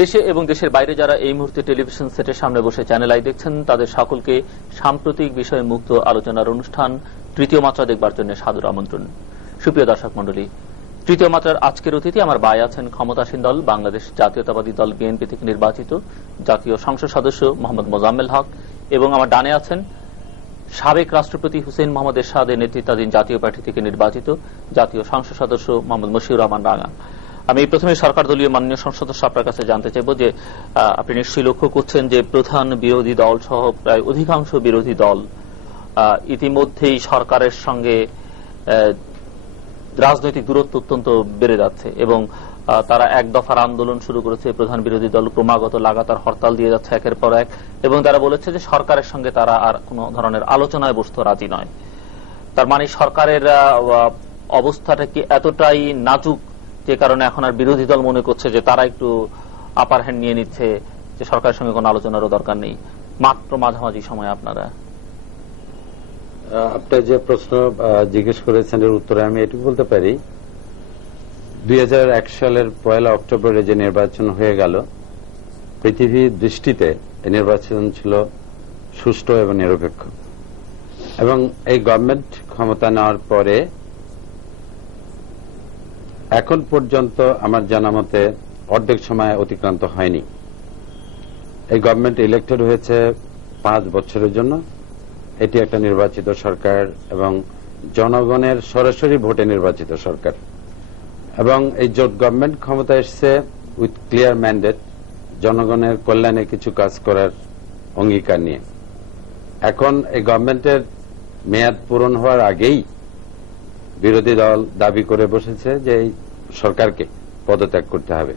দেশে এবং দেশের বাইরে যারা এই মুহূর্তে টেলিভিশন সেটের সামনে বসে চ্যানেল আই দেখছেন তাদের সকলকে সাম্প্রতিক বিষয়ে মুক্ত আলোচনার অনুষ্ঠান তৃতীয় মাত্রা দেখবার জন্য সাদর আমন্ত্রণ। সুপ্রিয় দর্শক মণ্ডলী, তৃতীয় মাত্রার আজকের অতিথি আমার ভাই আছেন ক্ষমতাসীন দল বাংলাদেশ জাতীয়তাবাদী দল বিএনপি থেকে নির্বাচিত জাতীয় সংসদ সদস্য মোহাম্মদ মোজাম্মেল হক এবং আমার ডানে আছেন সাবেক রাষ্ট্রপতি হুসেইন মোহাম্মদ এরশাদের নেতৃত্বাধীন জাতীয় পার্টি থেকে নির্বাচিত জাতীয় সংসদ সদস্য মোহাম্মদ মশিউর রহমান রাঙা। আমি প্রথমে সরকার দলীয় মাননীয় সংসদ সদস্য আপনার কাছে জানতে চাইব যে আপনি নিশ্চয়ই লক্ষ্য করছেন যে প্রধান বিরোধী দল সহ প্রায় অধিকাংশ বিরোধী দল ইতিমধ্যেই সরকারের সঙ্গে রাজনৈতিক দূরত্ব অত্যন্ত বেড়ে যাচ্ছে এবং তারা এক দফার আন্দোলন শুরু করেছে। প্রধান বিরোধী দল ক্রমাগত লাগাতার হরতাল দিয়ে যাচ্ছে একের পর এক এবং তারা বলেছে যে সরকারের সঙ্গে তারা আর কোনো ধরনের আলোচনায় বসতে রাজি নয়। তার মানে সরকারের অবস্থাটা কি এতটাই নাজুক যে কারণে এখন আর বিরোধী দল মনে করছে যে তারা একটু আপার হ্যান্ড নিয়ে নিচ্ছে, যে সরকারের সঙ্গে কোনো আলোচনারও দরকার নেই? মাত্র মাঝামাঝি সময় আপনারা আপনার যে প্রশ্ন জিজ্ঞেস করেছেন এর উত্তরে আমি এটুকু বলতে পারি, 2001 সালের 1 অক্টোবরে যে নির্বাচন হয়ে গেল, পৃথিবীর দৃষ্টিতে এই নির্বাচন ছিল সুষ্ঠু এবং নিরপেক্ষ এবং এই গভর্নমেন্ট ক্ষমতা নেওয়ার পরে এখন পর্যন্ত আমার জানা মতে অর্ধেক সময় অতিক্রান্ত হয়নি। এই গভর্নমেন্ট ইলেক্টেড হয়েছে 5 বছরের জন্য। এটি একটা নির্বাচিত সরকার এবং জনগণের সরাসরি ভোটে নির্বাচিত সরকার এবং এই জোট গভর্নমেন্ট ক্ষমতা এসছে উইথ ক্লিয়ার ম্যান্ডেট, জনগণের কল্যাণে কিছু কাজ করার অঙ্গীকার নিয়ে। এখন এই গভর্নমেন্টের মেয়াদ পূরণ হওয়ার আগেই বিরোধী দল দাবি করে বসেছে যে এই সরকারকে পদত্যাগ করতে হবে।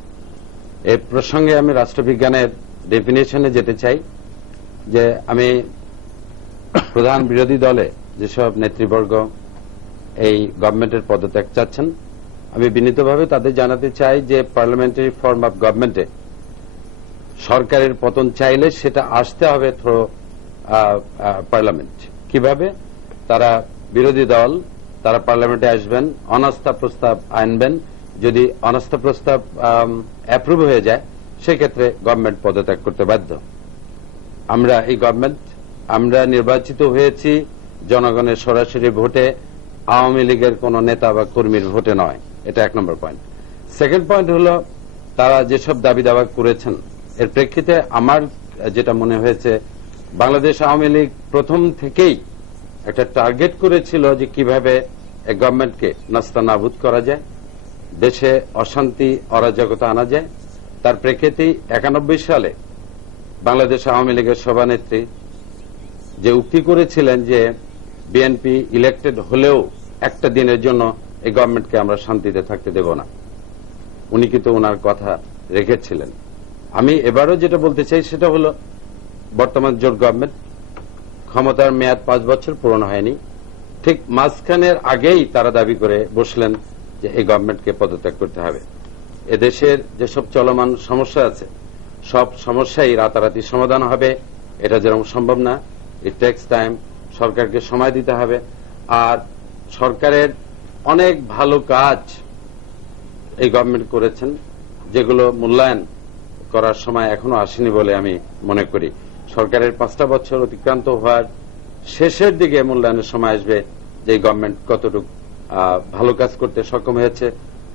এই প্রসঙ্গে আমি রাষ্ট্রবিজ্ঞানের ডেফিনেশনে যেতে চাই যে আমি প্রধান বিরোধী দলে যেসব নেতৃবর্গ এই গভর্নমেন্টের পদত্যাগ চাচ্ছেন, আমি বিনীতভাবে তাদের জানাতে চাই যে পার্লামেন্টারি ফর্ম অব গভর্নমেন্টে সরকারের পতন চাইলে সেটা আসতে হবে থ্রু পার্লামেন্ট। কিভাবে? তারা বিরোধী দল তারা পার্লামেন্টে আসবেন, অনাস্থা প্রস্তাব আনবেন। যদি অনাস্থা প্রস্তাব অ্যাপ্রুভ হয়ে যায় সেক্ষেত্রে গভর্নমেন্ট পদত্যাগ করতে বাধ্য। আমরা এই গভর্নমেন্ট আমরা নির্বাচিত হয়েছি জনগণের সরাসরি ভোটে, আওয়ামী লীগের কোন নেতা বা কর্মীর ভোটে নয়। এটা 1 নম্বর পয়েন্ট। সেকেন্ড পয়েন্ট হল তারা যেসব দাবি দাবা করেছেন এর প্রেক্ষিতে আমার যেটা মনে হয়েছে, বাংলাদেশ আওয়ামী লীগ প্রথম থেকেই একটা টার্গেট করেছিল যে কিভাবে এই গভর্নমেন্টকে নাস্তানাবুদ করা যায়, দেশে অশান্তি অরাজকতা আনা যায়। তার প্রেক্ষিতেই 91 সালে বাংলাদেশ আওয়ামী লীগের সভানেত্রী যে উক্তি করেছিলেন যে বিএনপি ইলেক্টেড হলেও একটা দিনের জন্য এই গভর্নমেন্টকে আমরা শান্তিতে থাকতে দেব না, উনি কিন্তু ওনার কথা রেখেছিলেন। আমি এবারও যেটা বলতে চাই সেটা হল বর্তমান জোট গভর্নমেন্ট ক্ষমতার মেয়াদ 5 বছর পূরণ হয়নি, ঠিক মাঝখানের আগেই তারা দাবি করে বসলেন যে এই গভর্নমেন্টকে পদত্যাগ করতে হবে। এদেশের যেসব চলমান সমস্যা আছে সব সমস্যাই রাতারাতি সমাধান হবে এটা যেরকম সম্ভব না। ইট টেক্স টাইম, সরকারকে সময় দিতে হবে। আর সরকারের অনেক ভালো কাজ এই গভর্নমেন্ট করেছেন যেগুলো মূল্যায়ন করার সময় এখনো আসেনি বলে আমি মনে করি। সরকারের 5টা বছর অতিক্রান্ত হওয়ার শেষের দিকে মূল্যায়নের সময় আসবে যে এই গভর্নমেন্ট কতটুকু ভালো কাজ করতে সক্ষম হয়েছে,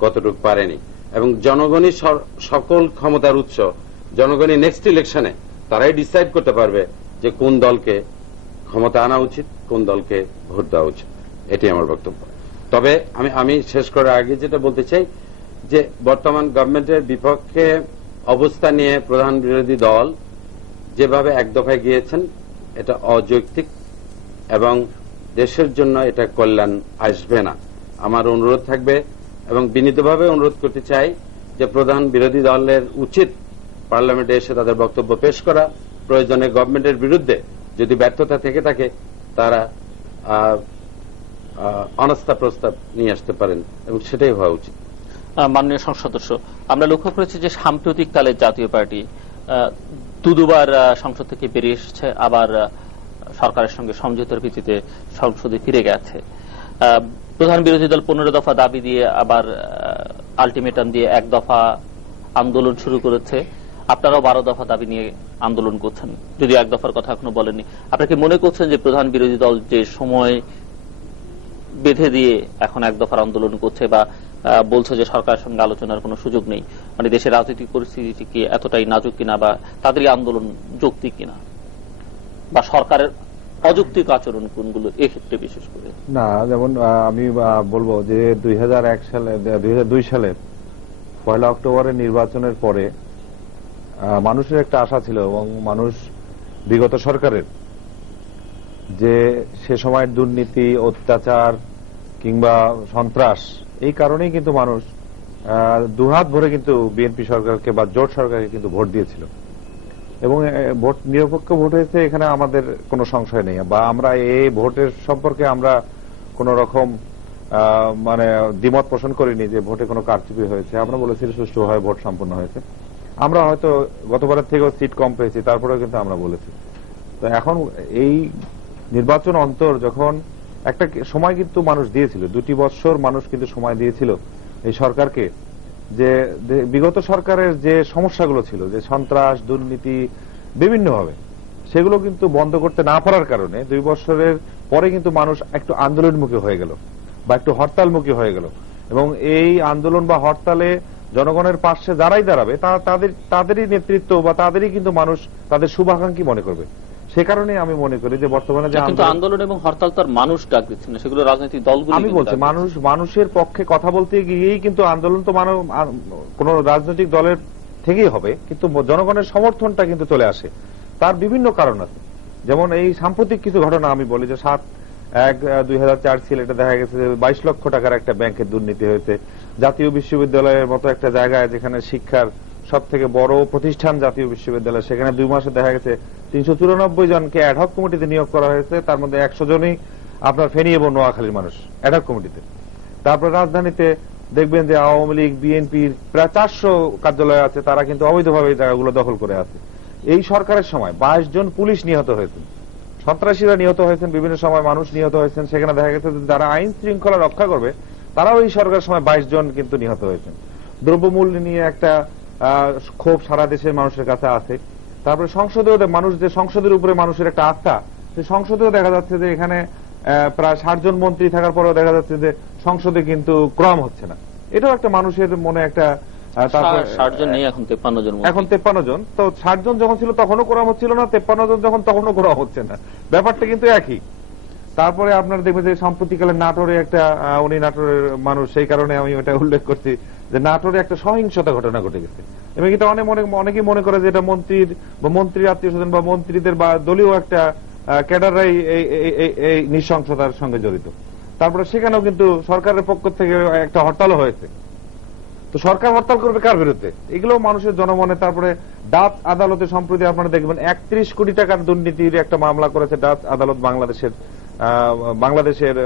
কতটুকু পারেনি। এবং জনগণই সকল ক্ষমতার উৎস, জনগণই নেক্সট ইলেকশনে তারাই ডিসাইড করতে পারবে যে কোন দলকে ক্ষমতা আনা উচিত, কোন দলকে ভোট দেওয়া উচিত। এটি আমার বক্তব্য। তবে আমি শেষ করার আগে যেটা বলতে চাই যে বর্তমান গভর্নমেন্টের বিপক্ষে অবস্থা নিয়ে প্রধান বিরোধী দল যেভাবে এক দফায় গিয়েছেন এটা অযৌক্তিক এবং দেশের জন্য এটা কল্যাণ আসবে না। আমার অনুরোধ থাকবে এবং বিনীতভাবে অনুরোধ করতে চাই যে প্রধান বিরোধী দলের উচিত পার্লামেন্টে এসে তাদের বক্তব্য পেশ করা, প্রয়োজনে গভর্নমেন্টের বিরুদ্ধে যদি ব্যর্থতা থেকে থাকে তারা অনাস্থা প্রস্তাব নিয়ে আসতে পারেন এবং সেটাই হওয়া উচিত। মাননীয় সংসদ সদস্য, আমরা লক্ষ্য করেছি যে সাম্প্রতিক কালে জাতীয় পার্টি দুবার সংসদ থেকে বেরিয়ে এসেছে, আবার সরকারের সঙ্গে সমঝোতার ভিত্তিতে সংসদে ফিরে গেছে। প্রধান বিরোধী দল 15 দফা দাবি দিয়ে আবার আলটিমেটাম দিয়ে 1 দফা আন্দোলন শুরু করেছে। আপনারাও 12 দফা দাবি নিয়ে আন্দোলন করছেন, যদিও 1 দফার কথা এখনো বলেননি। আপনারা কি মনে করছেন যে প্রধান বিরোধী দল যে সময় বেঁধে দিয়ে এখন 1 দফার আন্দোলন করছে বা বলছে যে সরকারের সঙ্গে আলোচনার কোনো সুযোগ নেই, মানে দেশের রাজনৈতিক পরিস্থিতি কি এতটাই নাজুক কিনা, বা তাদেরই আন্দোলন যৌক্তিক কিনা, বা সরকারের অযৌক্তিক আচরণ কোনগুলো এক্ষেত্রে বিশেষ করে? না, যেমন আমি বলবো যে 2002 সালে 1 অক্টোবরের নির্বাচনের পরে মানুষের একটা আশা ছিল, এবং মানুষ বিগত সরকারের যে সে সময়ের দুর্নীতি, অত্যাচার কিংবা সন্ত্রাস, এই কারণেই কিন্তু মানুষ দুহাত ভরে কিন্তু বিএনপি সরকারকে বা জোট সরকারকে কিন্তু ভোট দিয়েছিল, এবং ভোট নিরপেক্ষ ভোট হয়েছে, এখানে আমাদের কোনো সংশয় নেই। বা আমরা এই ভোটের সম্পর্কে আমরা কোন রকম মানে দ্বিমত পোষণ করিনি যে ভোটে কোনো কারচুপি হয়েছে। আমরা বলেছি সুষ্ঠুভাবে ভোট সম্পন্ন হয়েছে। আমরা হয়তো গতবারের থেকেও সিট কম পেয়েছি, তারপরেও কিন্তু আমরা বলেছি। তো এখন এই নির্বাচন অন্তর যখন একটা সময় কিন্তু মানুষ দিয়েছিল, 2 বছর মানুষ কিন্তু সময় দিয়েছিল এই সরকারকে, যে বিগত সরকারের যে সমস্যাগুলো ছিল, যে সন্ত্রাস, দুর্নীতি বিভিন্নভাবে, সেগুলো কিন্তু বন্ধ করতে না পারার কারণে 2 বছরের পরে কিন্তু মানুষ একটু আন্দোলনমুখী হয়ে গেল বা একটু হরতালমুখী হয়ে গেল, এবং এই আন্দোলন বা হরতালে জনগণের পাশে যারাই দাঁড়াবে তাদেরই নেতৃত্ব বা তাদেরই কিন্তু মানুষ তাদের শুভাকাঙ্ক্ষী মনে করবে। সে কারণে আমি মনে করি যে বর্তমানে যে আন্দোলন এবং হরতাল তার মানুষ ডাক দিচ্ছে না, সেগুলো রাজনৈতিক দলগুলো। আমি বলছি মানুষের পক্ষে কথা বলতে গিয়েই কিন্তু আন্দোলন তো কোন রাজনৈতিক দলের থেকেই হবে, কিন্তু জনগণের সমর্থনটা কিন্তু চলে আসে। তার বিভিন্ন কারণ আছে। যেমন এই সাম্প্রতিক কিছু ঘটনা আমি বলি যে 7/1/2004 সিলেটে দেখা গেছে যে 22 লক্ষ টাকার একটা ব্যাংকের দুর্নীতি হয়েছে। জাতীয় বিশ্ববিদ্যালয়ের মতো একটা জায়গায়, যেখানে শিক্ষার সব থেকে বড় প্রতিষ্ঠান জাতীয় বিশ্ববিদ্যালয়, সেখানে 2 মাসে দেখা গেছে 394 জনকে অ্যাডহক কমিটিতে নিয়োগ করা হয়েছে। তার মধ্যে 100 জনই আপনার ফেনী এবং নোয়াখালীর মানুষ অ্যাডহক কমিটিতে। তারপরে রাজধানীতে দেখবেন যে আওয়ামী লীগ, বিএনপির প্রায় 400 কার্যালয় আছে, তারা কিন্তু অবৈধভাবে এই জায়গাগুলো দখল করে আছে। এই সরকারের সময় 22 জন পুলিশ নিহত হয়েছেন, সন্ত্রাসীরা নিহত হয়েছেন, বিভিন্ন সময় মানুষ নিহত হয়েছেন। সেখানে দেখা গেছে যে যারা আইন শৃঙ্খলা রক্ষা করবে তারাও এই সরকারের সময় 22 জন কিন্তু নিহত হয়েছেন। দ্রব্যমূল্য নিয়ে একটা ক্ষোভ সারা দেশের মানুষের কাছে আছে। তারপরে সংসদেও মানুষ, যে সংসদের উপরে মানুষের একটা আস্থা, সেই সংসদেও দেখা যাচ্ছে যে এখানে প্রায় 60 জন মন্ত্রী থাকার পরেও দেখা যাচ্ছে যে সংসদে কিন্তু ক্রম হচ্ছে না। এটাও একটা মানুষের মনে একটা, এখন 53 জন। তো 60 জন যখন ছিল তখনও কোরাম হচ্ছিল না, 53 জন যখন তখনও কোরাম হচ্ছে না, ব্যাপারটা কিন্তু একই। তারপরে আপনার দেখবেন যে সাম্প্রতিককালে নাটোরে একটা, উনি নাটোরের মানুষ, সেই কারণে আমি ওটা উল্লেখ করছি যে নাটোরে একটা সহিংসতা ঘটনা ঘটে গেছে, এবং এটা অনেকেই মনে করে যে এটা মন্ত্রীর আত্মীয় স্বজন বা মন্ত্রীদের বা দলীয় একটা ক্যাডাররাই এই নৃশংসতার সঙ্গে জড়িত। তারপরে সেখানেও কিন্তু সরকারের পক্ষ থেকে একটা হরতালও হয়েছে। তো সরকার হরতাল করবে কার বিরুদ্ধে? এগুলো মানুষের জনমনে। তারপরে ডাচ আদালতে সম্প্রতি আপনারা দেখবেন 31 কোটি টাকার দুর্নীতির একটা মামলা করেছে ডাচ আদালত বাংলাদেশের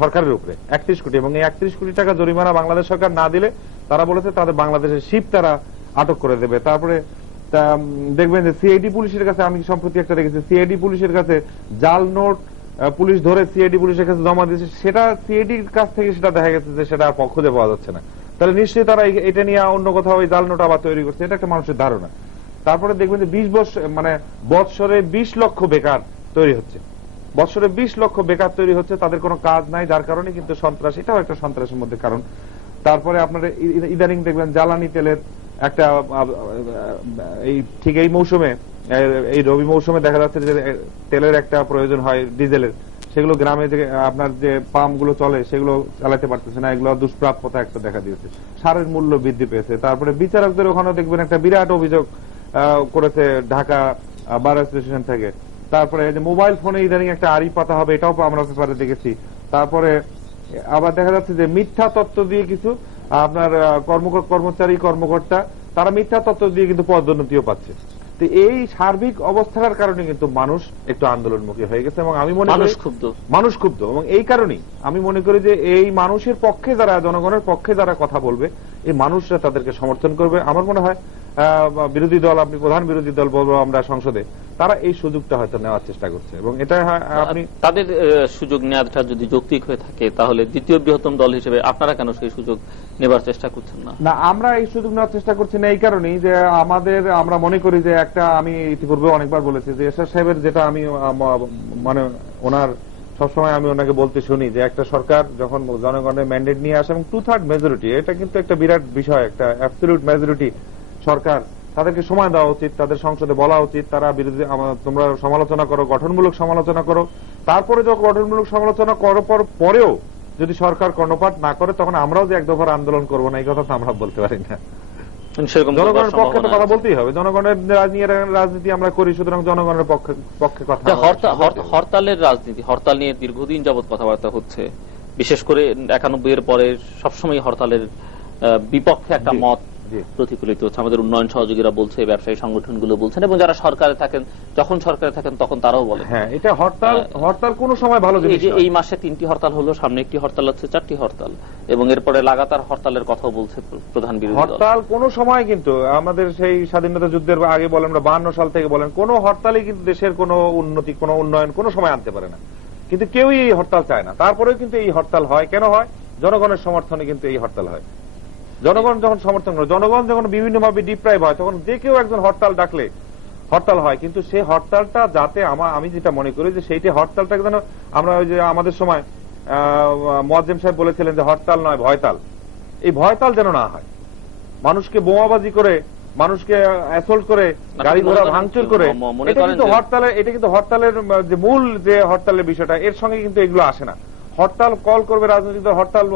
সরকারের উপরে, 31 কোটি। এবং এই 31 কোটি টাকা জরিমানা বাংলাদেশ সরকার না দিলে তারা বলেছে তাদের বাংলাদেশের শিপ তারা আটক করে দেবে। তারপরে দেখবেন যে সিআইডি পুলিশের কাছে, আমি সম্প্রতি একটা দেখেছি, সিআইডি পুলিশের কাছে জাল নোট পুলিশ ধরে সিআইডি পুলিশের কাছে জমা দিয়েছে, সেটা সিআইডির কাছ থেকে সেটা দেখা গেছে যে সেটা খুঁজে পাওয়া যাচ্ছে না। তাহলে নিশ্চয়ই তারা এটা নিয়ে অন্য কোথাও ওই জাল নোট আবার তৈরি করছে, এটা একটা মানুষের ধারণা। তারপরে দেখবেন যে 20 বছর মানে বৎসরে 20 লক্ষ বেকার তৈরি হচ্ছে, বছরে 20 লক্ষ বেকার তৈরি হচ্ছে, তাদের কোনো কাজ নাই, যার কারণে কিন্তু সন্ত্রাস, এটাও একটা সন্ত্রাসের মধ্যে কারণ। তারপরে আপনারা ইদানিং দেখবেন জ্বালানি তেলের একটা, ঠিক এই মৌসুমে, এই রবি মৌসুমে দেখা যাচ্ছে যে তেলের একটা প্রয়োজন হয়, ডিজেলের, সেগুলো গ্রামে যে আপনার যে পাম্পগুলো চলে সেগুলো চালাতে পারতেছে না, এগুলো দুষ্প্রাপ্যতা একটা দেখা দিয়েছে। সারের মূল্য বৃদ্ধি পেয়েছে। তারপরে বিচারকদের ওখানে দেখবেন একটা বিরাট অভিযোগ করেছে ঢাকা বার অ্যাসোসিয়েশন থেকে। তারপরে যে মোবাইল ফোনে ইদানিং একটা আড়ি পাতা হবে, এটাও আমরা পেপারে দেখেছি। তারপরে আবার দেখা যাচ্ছে যে মিথ্যা তথ্য দিয়ে কিছু আপনার কর্মচারী কর্মকর্তা, তারা মিথ্যা তথ্য দিয়ে কিন্তু পদোন্নতিও পাচ্ছে। তো এই সার্বিক অবস্থার কারণে কিন্তু মানুষ একটু আন্দোলনমুখী হয়ে গেছে, এবং আমি মনে করি মানুষ ক্ষুব্ধ। এবং এই কারণেই আমি মনে করি যে এই মানুষের পক্ষে যারা, জনগণের পক্ষে যারা কথা বলবে, এই মানুষরা তাদেরকে সমর্থন করবে। আমার মনে হয় বিরোধী দল, আপনি প্রধান বিরোধী দল বলবো আমরা সংসদে, তারা এই সুযোগটা হয়তো নেওয়ার চেষ্টা করছে, এবং এটা আপনি তাদের সুযোগ নেওয়াটা যদি যৌক্তিক হয়ে থাকে তাহলে দ্বিতীয় বৃহত্তম দল হিসেবে আপনারা কেন সেই সুযোগ নেবার চেষ্টা করছেন না? না, আমরা এই সুযোগ নেওয়ার চেষ্টা করছি না এই কারণেই যে আমরা মনে করি যে একটা, আমি ইতিপূর্বে অনেকবার বলেছি যে এরশাদ সাহেবের যেটা আমি মানে ওনার সবসময় আমি ওনাকে বলতে শুনি যে একটা সরকার যখন জনগণের ম্যান্ডেট নিয়ে আসে এবং 2/3 মেজরিটি, এটা কিন্তু একটা বিরাট বিষয়, একটা অ্যাবসলিউট মেজরিটি সরকার, তাদেরকে সময় দেওয়া উচিত, তাদের সংসদে বলা উচিত তারা বিরোধী তোমরা সমালোচনা করো, গঠনমূলক সমালোচনা করো, তারপরে যখন গঠনমূলক সমালোচনা করার পরেও যদি সরকার কর্ণপাত না করে তখন আমরাও যে এক দফার আন্দোলন করবো না এই কথা তো আমরা বলতে পারি না। জনগণের পক্ষে তো কথা বলতেই হবে, জনগণের রাজনীতি আমরা করি, সুতরাং জনগণের পক্ষে কথা। হরতালের রাজনীতি, হরতাল নিয়ে দীর্ঘদিন যাবৎ কথাবার্তা হচ্ছে, বিশেষ করে 91 এর পরে সবসময় হরতালের বিপক্ষে একটা মত প্রতিফলিত হচ্ছে। আমাদের উন্নয়ন সহযোগীরা বলছে, ব্যবসায়ী সংগঠনগুলো বলছেন, এবং যারা সরকারে থাকেন, যখন সরকারে থাকেন তখন তারাও বলে হ্যাঁ এটা হরতাল কোন সময় ভালো জিনিস। এই মাসে 3টি হরতাল হলো, সামনে একটি হরতাল হচ্ছে, 4টি হরতাল, এবং এরপরে লাগাতার হরতালের কথাও বলছে প্রধান বিরোধী দল। হরতাল কোন সময় কিন্তু আমাদের সেই স্বাধীনতা যুদ্ধের আগে বলেন, 52 সাল থেকে বলেন, কোন হরতালই কিন্তু দেশের কোন উন্নতি, কোন উন্নয়ন কোন সময় আনতে পারে না, কিন্তু কেউই এই হরতাল চায় না। তারপরেও কিন্তু এই হরতাল হয়, কেন হয়? জনগণের সমর্থনে কিন্তু এই হরতাল হয়। জনগণ যখন সমর্থন করে, জনগণ যখন বিভিন্নভাবে ডিপ্রাইভ হয়, তখন যে কেউ একজন হরতাল ডাকলে হরতাল হয়। কিন্তু সেই হরতালটা যাতে আমি যেটা মনে করি যে সেইটা হরতালটা যেন আমরা ওই যে আমাদের সময় মুয়াজ্জেম সাহেব বলেছিলেন যে হরতাল নয় ভয়তাল, এই ভয়তাল যেন না হয়। মানুষকে বোমাবাজি করে, মানুষকে অ্যাসল্ট করে, গাড়ি ঘোড়া ভাঙচুর করে, এটা কিন্তু হরতালের যে মূল যে হরতালের বিষয়টা, এর সঙ্গে কিন্তু এগুলো আসে না। হরতাল কল করবে রাজনৈতিক দল,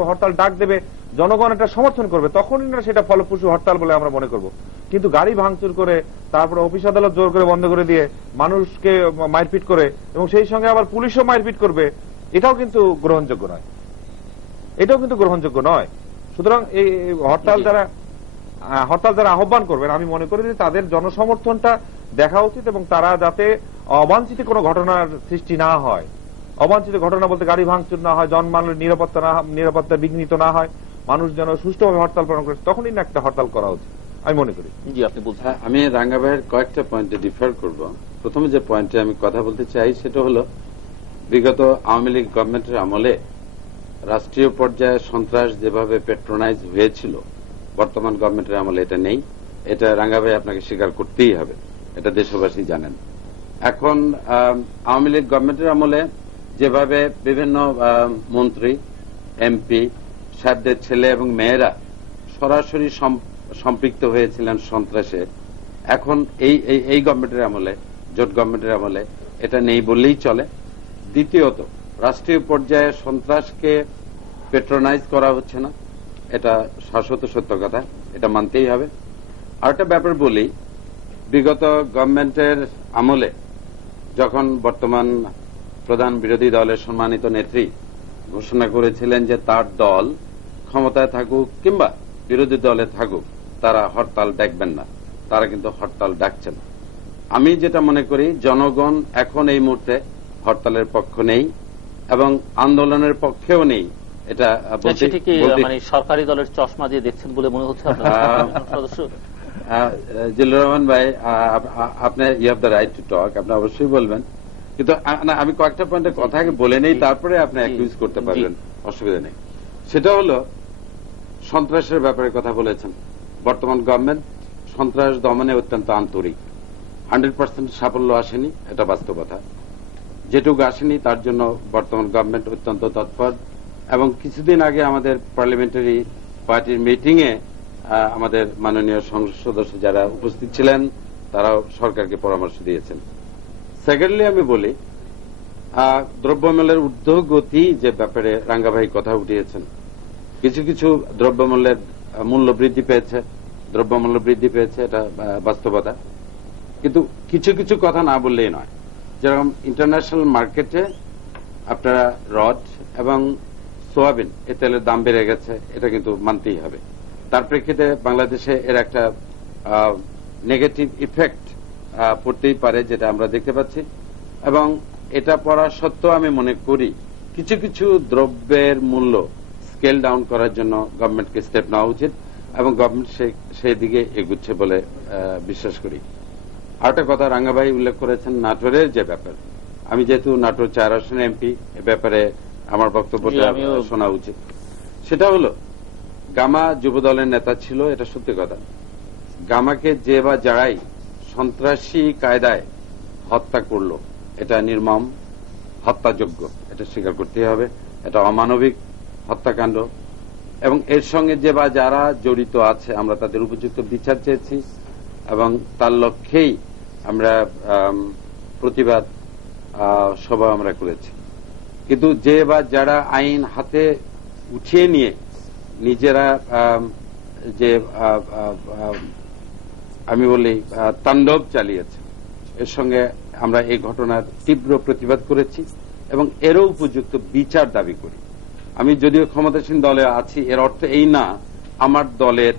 হরতাল ডাক দেবে, জনগণ এটা সমর্থন করবে, তখনই না সেটা ফলপ্রসূ হরতাল বলে আমরা মনে করব। কিন্তু গাড়ি ভাঙচুর করে, তারপরে অফিস আদালত জোর করে বন্ধ করে দিয়ে, মানুষকে মারপিট করে, এবং সেই সঙ্গে আবার পুলিশও মারপিট করবে, এটাও কিন্তু গ্রহণযোগ্য নয়, সুতরাং এই হরতাল যারা আহ্বান করবেন, আমি মনে করি যে তাদের জনসমর্থনটা দেখা উচিত, এবং তারা যাতে অবাঞ্ছিত কোনো ঘটনার সৃষ্টি না হয়, অবাঞ্ছিত ঘটনা বলতে গাড়ি ভাঙচুর না হয়, জনমানের নিরাপত্তা বিঘ্নিত না হয়, মানুষ যেন সুষ্ঠুভাবে হরতাল পালন করে, তখনই না একটা হরতাল করা উচিত আমি মনে করি। জি, আপনি বলছেন। আমি রাঙ্গা ভাইয়ের কয়েকটা পয়েন্টে ডিফার করব। প্রথমে যে পয়েন্টে আমি কথা বলতে চাই সেটা হলো, বিগত আওয়ামী লীগ গভর্নমেন্টের আমলে রাষ্ট্রীয় পর্যায়ে সন্ত্রাস যেভাবে পেট্রোনাইজ হয়েছিল, বর্তমান গভর্নমেন্টের আমলে এটা নেই। এটা রাঙ্গা ভাই আপনাকে স্বীকার করতেই হবে, এটা দেশবাসী জানেন। এখন আওয়ামী লীগ গভর্নমেন্টের আমলে যেভাবে বিভিন্ন মন্ত্রী, এমপি সাহেবদের ছেলে এবং মেয়েরা সরাসরি সম্পৃক্ত হয়েছিলেন সন্ত্রাসে, এখন এই গভর্নমেন্টের আমলে, জোট গভর্নমেন্টের আমলে এটা নেই বললেই চলে। দ্বিতীয়ত, রাষ্ট্রীয় পর্যায়ে সন্ত্রাসকে পেট্রোনাইজ করা হচ্ছে না, এটা শাশ্বত সত্য কথা, এটা মানতেই হবে। আর একটা ব্যাপার বলি, বিগত গভর্নমেন্টের আমলে যখন বর্তমান প্রধান বিরোধী দলের সম্মানিত নেত্রী ঘোষণা করেছিলেন যে তার দল ক্ষমতায় থাকুক কিংবা বিরোধী দলে থাকুক, তারা হরতাল ডাকবেন না, তারা কিন্তু হরতাল ডাকছেন। আমি যেটা মনে করি, জনগণ এখন এই মুহূর্তে হরতালের পক্ষ নেই এবং আন্দোলনের পক্ষেও নেই। এটা মানে সরকারি দলের চশমা দিয়ে দেখছেন বলে মনে হচ্ছে সদস্য জিল্লুর রহমান ভাই, আপনি you have the right to talk, আপনি অবশ্যই বলবেন, কিন্তু আমি কয়েকটা পয়েন্টের কথা আগে বলে নেই, তারপরে আপনি অ্যাকিউজ করতে পারবেন, অসুবিধা নেই। সেটা হলো, সন্ত্রাসের ব্যাপারে কথা বলেছেন। বর্তমান গভর্নমেন্ট সন্ত্রাস দমনে অত্যন্ত আন্তরিক, 100% সাফল্য আসেনি, এটা বাস্তবতা। যেটুকু আসেনি তার জন্য বর্তমান গভর্নমেন্ট অত্যন্ত তৎপর, এবং কিছুদিন আগে আমাদের পার্লামেন্টারি পার্টির মিটিংয়ে আমাদের মাননীয় সংসদ সদস্য যারা উপস্থিত ছিলেন তারাও সরকারকে পরামর্শ দিয়েছেন। সেকেন্ডলি আমি বলি, দ্রব্যমূল্যের ঊর্ধ্বগতি যে ব্যাপারে রাঙ্গা ভাই কথা উঠিয়েছেন, কিছু কিছু দ্রব্যমূল্যের মূল্য বৃদ্ধি পেয়েছে, এটা বাস্তবতা, কিন্তু কিছু কিছু কথা না বললেই নয়। যেরকম ইন্টারন্যাশনাল মার্কেটে আপনারা রড এবং সোয়াবিন এ তেলের দাম বেড়ে গেছে, এটা কিন্তু মানতেই হবে। তার প্রেক্ষিতে বাংলাদেশে এর একটা নেগেটিভ ইফেক্ট পড়তেই পারে, যেটা আমরা দেখতে পাচ্ছি, এবং এটা পড়া সত্ত্বেও আমি মনে করি কিছু কিছু দ্রব্যের মূল্য স্কেল ডাউন করার জন্য গভর্নমেন্টকে স্টেপ নেওয়া উচিত, এবং গভর্নমেন্ট সেই দিকে এগুচ্ছে বলে বিশ্বাস করি। আরেকটা কথা রাঙ্গা ভাই উল্লেখ করেছেন নাটোরের যে ব্যাপার, আমি যেহেতু নাটোর 4 আসনের এমপি, এ ব্যাপারে আমার বক্তব্যটা শোনা উচিত। সেটা হলো গামা যুব দলের নেতা ছিল, এটা সত্যি কথা। গামাকে যে বা যারাই সন্ত্রাসী কায়দায় হত্যা করলো, এটা নির্মম হত্যাযোগ্য, এটা স্বীকার করতে হবে। এটা অমানবিক হত্যাকাণ্ড এবং এর সঙ্গে যে বা যারা জড়িত আছে আমরা তাদের উপযুক্ত বিচার চেয়েছি এবং তার লক্ষ্যেই আমরা প্রতিবাদ সভা আমরা করেছি। কিন্তু যে বা যারা আইন হাতে উঠিয়ে নিয়ে নিজেরা যে আমি বলি তাণ্ডব চালিয়েছে, এর সঙ্গে আমরা এই ঘটনার তীব্র প্রতিবাদ করেছি এবং এরও উপযুক্ত বিচার দাবি করি। আমি যদিও ক্ষমতাসীন দলে আছি, এর অর্থ এই না আমার দলের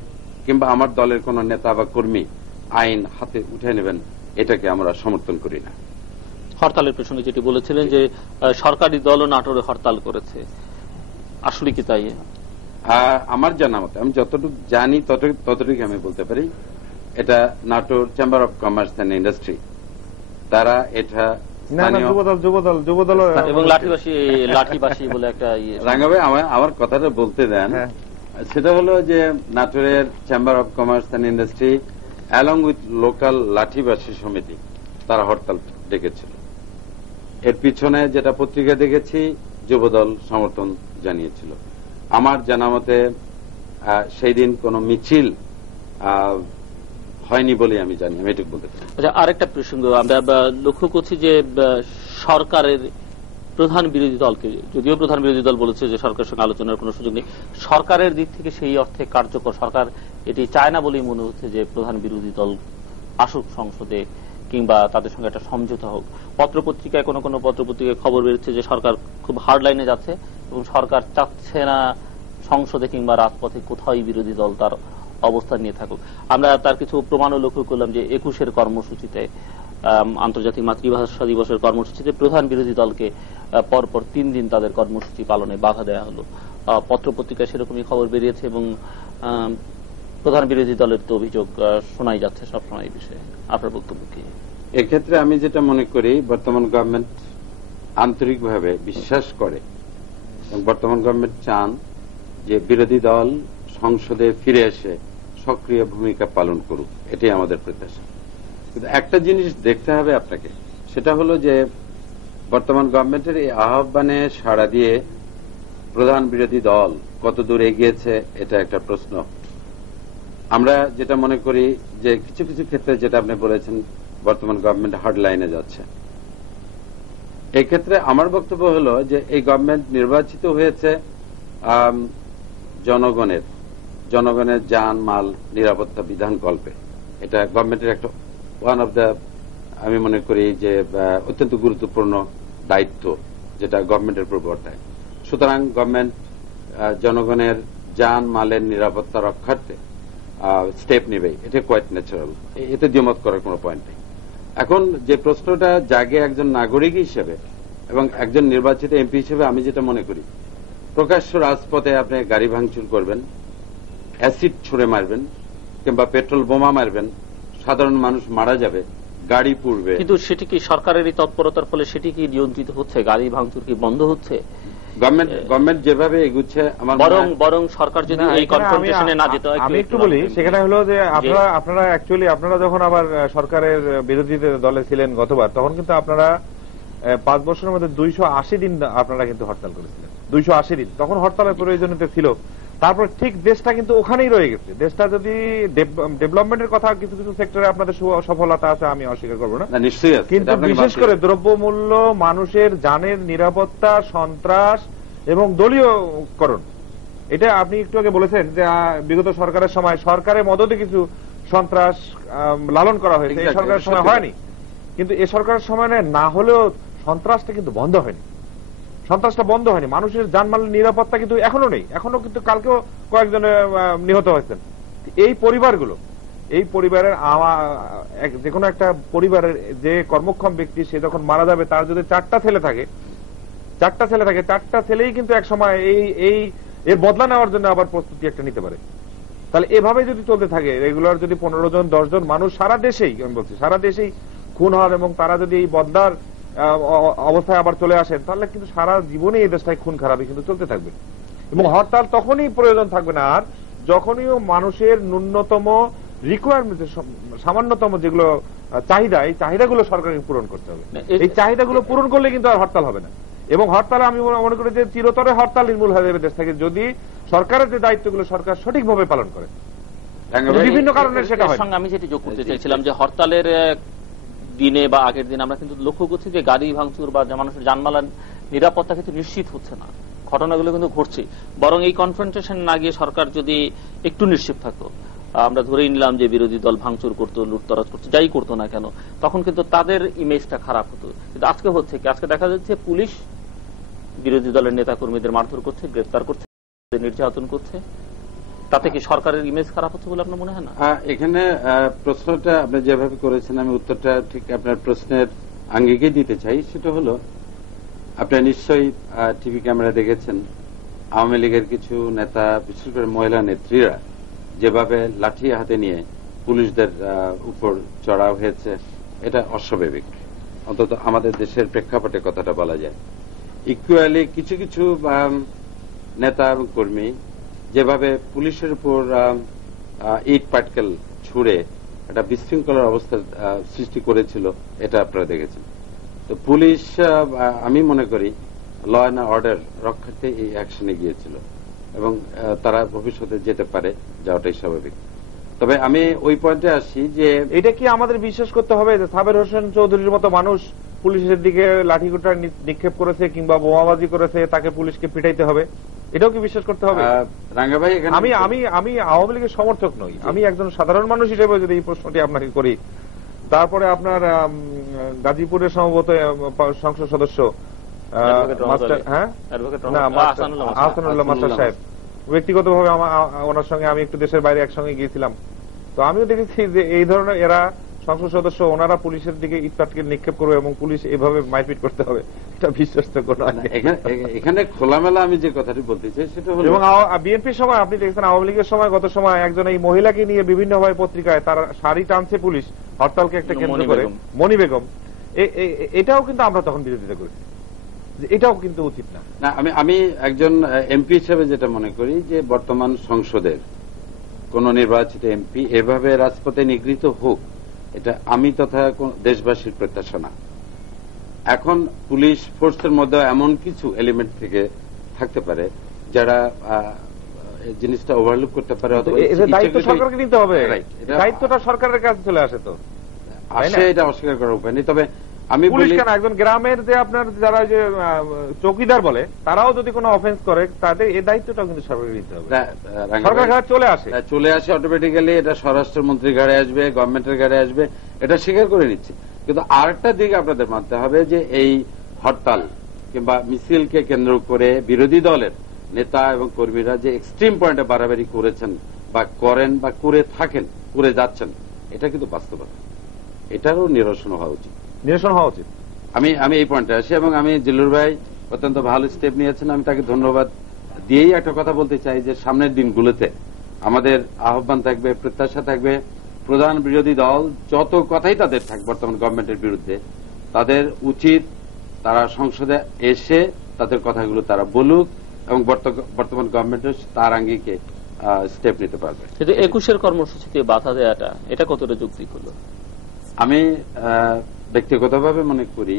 কিংবা আমার দলের কোন নেতা বা কর্মী আইন হাতে উঠে নেবেন, এটাকে আমরা সমর্থন করি না। হরতালের প্রসঙ্গে যেটি বলেছিলেন যে সরকারি দলও নাটোরে হরতাল করেছে, আসলে কি তাই? আমার জানা মতে, আমি যতটুকু জানি ততটুকু আমি বলতে পারি, এটা Natore chamber of commerce and industry, তারা এটা যুবদল এবং লাঠিবাসী বলে একটা রাঙ্গা ভাই আমার কথাটা বলতে দেন। সেটা হলো যে নাটোরের chamber of commerce and industry along with local লাঠিবাসী সমিতি তারা হরতাল ডেকেছিল। এর পিছনে যেটা পত্রিকা দেখেছি, যুবদল সমর্থন জানিয়েছিল। আমার জানা মতে সেই দিন কোন মিছিল হয়নি বলে আমি জানি, আমি এটুকু বলতে চাই। আচ্ছা, আরেকটা প্রসঙ্গ আমরা লক্ষ্য করছি যে সরকারের প্রধান বিরোধী দলকে, যদিও প্রধান বিরোধী দল বলেছে যে সরকারের সঙ্গে আলোচনার কোনো সুযোগ নেই, সরকারের দিক থেকে সেই অর্থে কার্যকর সরকার এটি চায় না বলেই মনে হচ্ছে যে প্রধান বিরোধী দল আসুক সংসদে কিংবা তাদের সঙ্গে একটা সমঝোতা হোক। পত্রপত্রিকায় কোনো কোনো পত্রপত্রিকায় খবর বেরোচ্ছে যে সরকার খুব হার্ড লাইনে যাচ্ছে এবং সরকার চাচ্ছে না সংসদে কিংবা রাজপথে কোথাও বিরোধী দল তার অবস্থান নিয়ে থাকুক। আমরা তার কিছু প্রমাণও লক্ষ্য করলাম যে 21-এর কর্মসূচিতে, আন্তর্জাতিক মাতৃভাষা দিবসের কর্মসূচিতে প্রধান বিরোধী দলকে পরপর 3 দিন তাদের কর্মসূচি পালনে বাধা দেওয়া হলো। পত্রপত্রিকায় সেরকমই খবর বেরিয়েছে এবং প্রধান বিরোধী দলের তো অভিযোগ শোনাই যাচ্ছে সবসময় এই বিষয়ে। আপনার বক্তব্য কি? এক্ষেত্রে আমি যেটা মনে করি, বর্তমান গভর্নমেন্ট আন্তরিকভাবে বিশ্বাস করে এবং বর্তমান গভর্নমেন্ট চান যে বিরোধী দল সংসদে ফিরে এসে সক্রিয় ভূমিকা পালন করুক, এটাই আমাদের প্রত্যাশা। কিন্তু একটা জিনিস দেখতে হবে আপনাকে, সেটা হলো যে বর্তমান গভর্নমেন্টের এই আহ্বানে সাড়া দিয়ে প্রধান বিরোধী দল কত দূর এগিয়েছে, এটা একটা প্রশ্ন। আমরা যেটা মনে করি যে কিছু কিছু ক্ষেত্রে, যেটা আপনি বলেছেন, বর্তমান গভর্নমেন্ট হার্ড লাইনে যাচ্ছে। এই ক্ষেত্রে আমার বক্তব্য হলো যে এই গভর্নমেন্ট নির্বাচিত হয়েছে জনগণের জান মাল নিরাপত্তা বিধান কল্পে। এটা গভর্নমেন্টের একটা ওয়ান অফ দ্য, আমি মনে করি যে অত্যন্ত গুরুত্বপূর্ণ দায়িত্ব যেটা গভর্নমেন্টের উপর বর্তায়। সুতরাং গভর্নমেন্ট জনগণের জান মালের নিরাপত্তা রক্ষার্থে স্টেপ নেবে, এটা কোয়াইট ন্যাচারাল, এতে দ্বিমত করার কোনো পয়েন্ট নেই। এখন যে প্রশ্নটা জাগে একজন নাগরিক হিসেবে এবং একজন নির্বাচিত এমপি হিসেবে, আমি যেটা মনে করি, প্রকাশ্য রাজপথে আপনি গাড়ি ভাঙচুর করবেন, অ্যাসিড ছুড়ে মারবেন কিংবা পেট্রোল বোমা মারবেন, সাধারণ মানুষ মারা যাবে, গাড়ি পুড়বে। কিন্তু সেটি কি সরকারেরই তৎপরতার ফলে সেটি কি নিয়ন্ত্রিত হচ্ছে? গাড়ি ভাঙচুর কি বন্ধ হচ্ছে? গভর্নমেন্ট যেভাবে এগুচ্ছে, আমার বরং সরকার যদি এই কনফ্রন্টেশনে না যেত। আমি একটু বলি, সেখানে হলো যে আপনারা অ্যাকচুয়ালি আপনারা যখন আবার সরকারের বিরোধী দলে ছিলেন গতবার, তখন কিন্তু আপনারা 5 বছরের মধ্যে 280 দিন আপনারা কিন্তু হরতাল করেছিলেন। 280 দিন তখন হরতালের প্রয়োজনীয়তা ছিল। তারপর ঠিক দেশটা কিন্তু ওখানেই রয়ে গেছে। দেশটা যদি ডেভেলপমেন্টের কথা, কিছু কিছু সেক্টরে আপনাদের সফলতা আছে, আমি অস্বীকার করবো না, নিশ্চয়ই, কিন্তু বিশেষ করে দ্রব্যমূল্য, মানুষের জানের নিরাপত্তা, সন্ত্রাস এবং দলীয়করণ, এটা আপনি একটু আগে বলেছেন যে বিগত সরকারের সময় সরকারের মদতে কিছু সন্ত্রাস লালন করা হয়েছে, এই সরকারের সময় হয়নি। কিন্তু এ সরকারের সময় না হলেও সন্ত্রাসটা কিন্তু বন্ধ হয়নি, মানুষের জানমালের নিরাপত্তা কিন্তু এখনো নেই, এখনো কিন্তু কালকেও কয়েকজন নিহত হয়েছেন। এই পরিবারের যে কোনো একটা পরিবারের যে কর্মক্ষম ব্যক্তি, সে যখন মারা যাবে, তার যদি 4টা ছেলে থাকে, 4টা ছেলেই কিন্তু এক সময় এর বদলা নেওয়ার জন্য আবার প্রস্তুতি একটা নিতে পারে। তাহলে এভাবে যদি চলতে থাকে, রেগুলার যদি 15 জন 10 জন মানুষ সারা দেশেই, আমি বলছি সারা দেশেই খুন হন এবং তারা যদি এই বদ্দার অবস্থায় আবার চলে আসেন, তাহলে কিন্তু সারা জীবনে এই দেশটায় খুন খারাপই কিন্তু চলতে থাকবে। এবং হরতাল তখনই প্রয়োজন থাকবে না আর যখনই মানুষের ন্যূনতম রিকোয়ারমেন্ট, সামান্যতম যেগুলো চাহিদা, এই চাহিদাগুলো সরকারকে পূরণ করতে হবে। এই চাহিদাগুলো পূরণ করলে কিন্তু আর হরতাল হবে না। এবং হরতালে আমি মনে করি যে চিরতরে হরতাল নির্মূল হয়ে যাবে দেশ থেকে যদি সরকারের যে দায়িত্বগুলো সরকার সঠিকভাবে পালন করে। বিভিন্ন কারণে সেটা হয়। আমি যেটি যোগ করতে চাইছিলাম যে হরতালের দিনে বা আগের দিন আমরা কিন্তু লক্ষ্য করছি যে গাড়ি ভাঙচুর বা মানুষের যানবাহন নিরাপত্তা কিন্তু নিশ্চিত হচ্ছে না, ঘটনাগুলো কিন্তু ঘটছে। বরং এই কনফ্রন্টেশন না গিয়ে সরকার যদি একটু নিশ্চিত থাকতো, আমরা ধরেই নিলাম যে বিরোধী দল ভাঙচুর করতো, লুটতরাজ করতো, যাই করতো না কেন, তখন কিন্তু তাদের ইমেজটা খারাপ হতো। কিন্তু আজকে হচ্ছে কি, আজকে দেখা যাচ্ছে পুলিশ বিরোধী দলের নেতা কর্মীদের মারধর করছে, গ্রেফতার করছে, নির্যাতন করছে। তাতে কি সরকারের ইমেজ খারাপ হচ্ছে বলে আপনার মনে হয় না? এখানে প্রশ্নটা আপনি যেভাবে করেছেন আমি উত্তরটা ঠিক আপনার প্রশ্নের আঙ্গিকে দিতে চাই। সেটা হলো, আপনারা নিশ্চয়ই টিভি ক্যামেরা দেখেছেন আওয়ামী লীগের কিছু নেতা, বিশেষ করে মহিলা নেত্রীরা যেভাবে লাঠি হাতে নিয়ে পুলিশদের উপর চড়াও হয়েছে, এটা অস্বাভাবিক। অন্তত আমাদের দেশের প্রেক্ষাপটে কথাটা বলা যায়। ইকুয়ালি কিছু কিছু নেতা এবং কর্মী যেভাবে পুলিশের উপর ইট পাটকেল ছুড়ে একটা বিশৃঙ্খলার অবস্থা সৃষ্টি করেছিল, এটা আপনারা দেখেছেন। তো পুলিশ, আমি মনে করি, ল অ্যান্ড অর্ডার রক্ষার্থে এই অ্যাকশনে গিয়েছিল এবং তারা ভবিষ্যতে যেতে পারে, যাওয়াটাই স্বাভাবিক। তবে আমি ওই পয়েন্টে আসি যে এটা কি আমাদের বিশ্বাস করতে হবে যে সাবের হোসেন চৌধুরীর মতো মানুষ পুলিশের দিকে লাঠিগুটা নিক্ষেপ করেছে কিংবা বোমাবাজি করেছে, তাকে পুলিশকে পিটাইতে হবে? এটাও কি বিশ্বাস করতে হবে? রাঙ্গা ভাই, আমি আওয়ামী লীগের সমর্থক নই, আমি একজন সাধারণ মানুষ হিসেবে যদি এই প্রশ্নটি আপনাকে করি। তারপরে আপনার গাজীপুরের সম্ভবত সংসদ সদস্য আহসানুল্লাহ মাস্টার সাহেব, ব্যক্তিগতভাবে ওনার সঙ্গে আমি একটু দেশের বাইরে একসঙ্গে গিয়েছিলাম। তো আমিও দেখেছি যে এই ধরনের এরা সংসদ সদস্য, ওনারা পুলিশের দিকে ইটপাটকেল নিক্ষেপ করবে এবং পুলিশ এইভাবে মারপিট করতে হবে, এটা বিশ্বাসযোগ্য নয়। এখানে খোলামেলা আমি যে কথাটি বলতে চাই সেটা হলো, এবং বিএনপির সময় আপনি দেখছেন, আওয়ামী লীগের সময় গত সময় একজন এই মহিলাকে নিয়ে বিভিন্নভাবে পত্রিকায় তার শাড়ি টানছে পুলিশ, হরতালকে একটা কেন্দ্র করে, মনি বেগম। এটাও কিন্তু আমরা তখন বিরোধিতা করেছি, এটাও কিন্তু উচিত না। আমি একজন এমপি হিসেবে যেটা মনে করি যে বর্তমান সংসদের কোন নির্বাচিত এমপি এভাবে রাজপথে নিগৃহীত হোক, এটা আমি তথা দেশবাসীর প্রত্যাশা না। এখন পুলিশ ফোর্সের মধ্যে এমন কিছু এলিমেন্ট থেকে থাকতে পারে যারা জিনিসটা ওভারলুক করতে পারে, দায়িত্ব সরকারকে নিতে হবে, দায়িত্বটা সরকারের কাছে চলে আসে। তো আসে, এটা অস্বীকার করার উপায় নেই। তবে আমি পুলিশ কেন, একজন গ্রামের যে আপনার যারা যে চৌকিদার বলে, তারাও যদি কোনো অফেন্স করে, তাদের এই দায়িত্বটাও কিন্তু সরকারকে নিতে হবে। সরকার ঘাড়ে চলে আসে অটোমেটিক্যালি, এটা স্বরাষ্ট্রমন্ত্রীর ঘাড়ে আসবে, গভর্নমেন্টের ঘাড়ে আসবে, এটা স্বীকার করে নিচ্ছে। কিন্তু আরেকটা দিক আপনাদের মানতে হবে যে এই হরতাল কিংবা মিছিলকে কেন্দ্র করে বিরোধী দলের নেতা এবং কর্মীরা যে এক্সট্রিম পয়েন্টে বাড়াবাড়ি করেছেন বা করেন বা করে থাকেন, করে যাচ্ছেন, এটা কিন্তু বাস্তবতা। এটারও নিরসন হওয়া উচিত। আমি এই পয়েন্টে আসি এবং আমি জিল্লুর ভাই অত্যন্ত ভালো স্টেপ নিয়েছেন, আমি তাকে ধন্যবাদ দিয়েই একটা কথা বলতে চাই যে সামনের দিনগুলোতে আমাদের আহ্বান থাকবে, প্রত্যাশা থাকবে, প্রধান বিরোধী দল যত কথাই তাদের থাকবে বর্তমান গভর্নমেন্টের বিরুদ্ধে, তাদের উচিত তারা সংসদে এসে তাদের কথাগুলো তারা বলুক এবং বর্তমান গভর্নমেন্টের তার আঙ্গিকে স্টেপ নিতে পারবে। কিন্তু 21-এর কর্মসূচিতে বাধা দেওয়াটা, এটা কতটা যৌক্তিক হলো? আমি ব্যক্তিগতভাবে মনে করি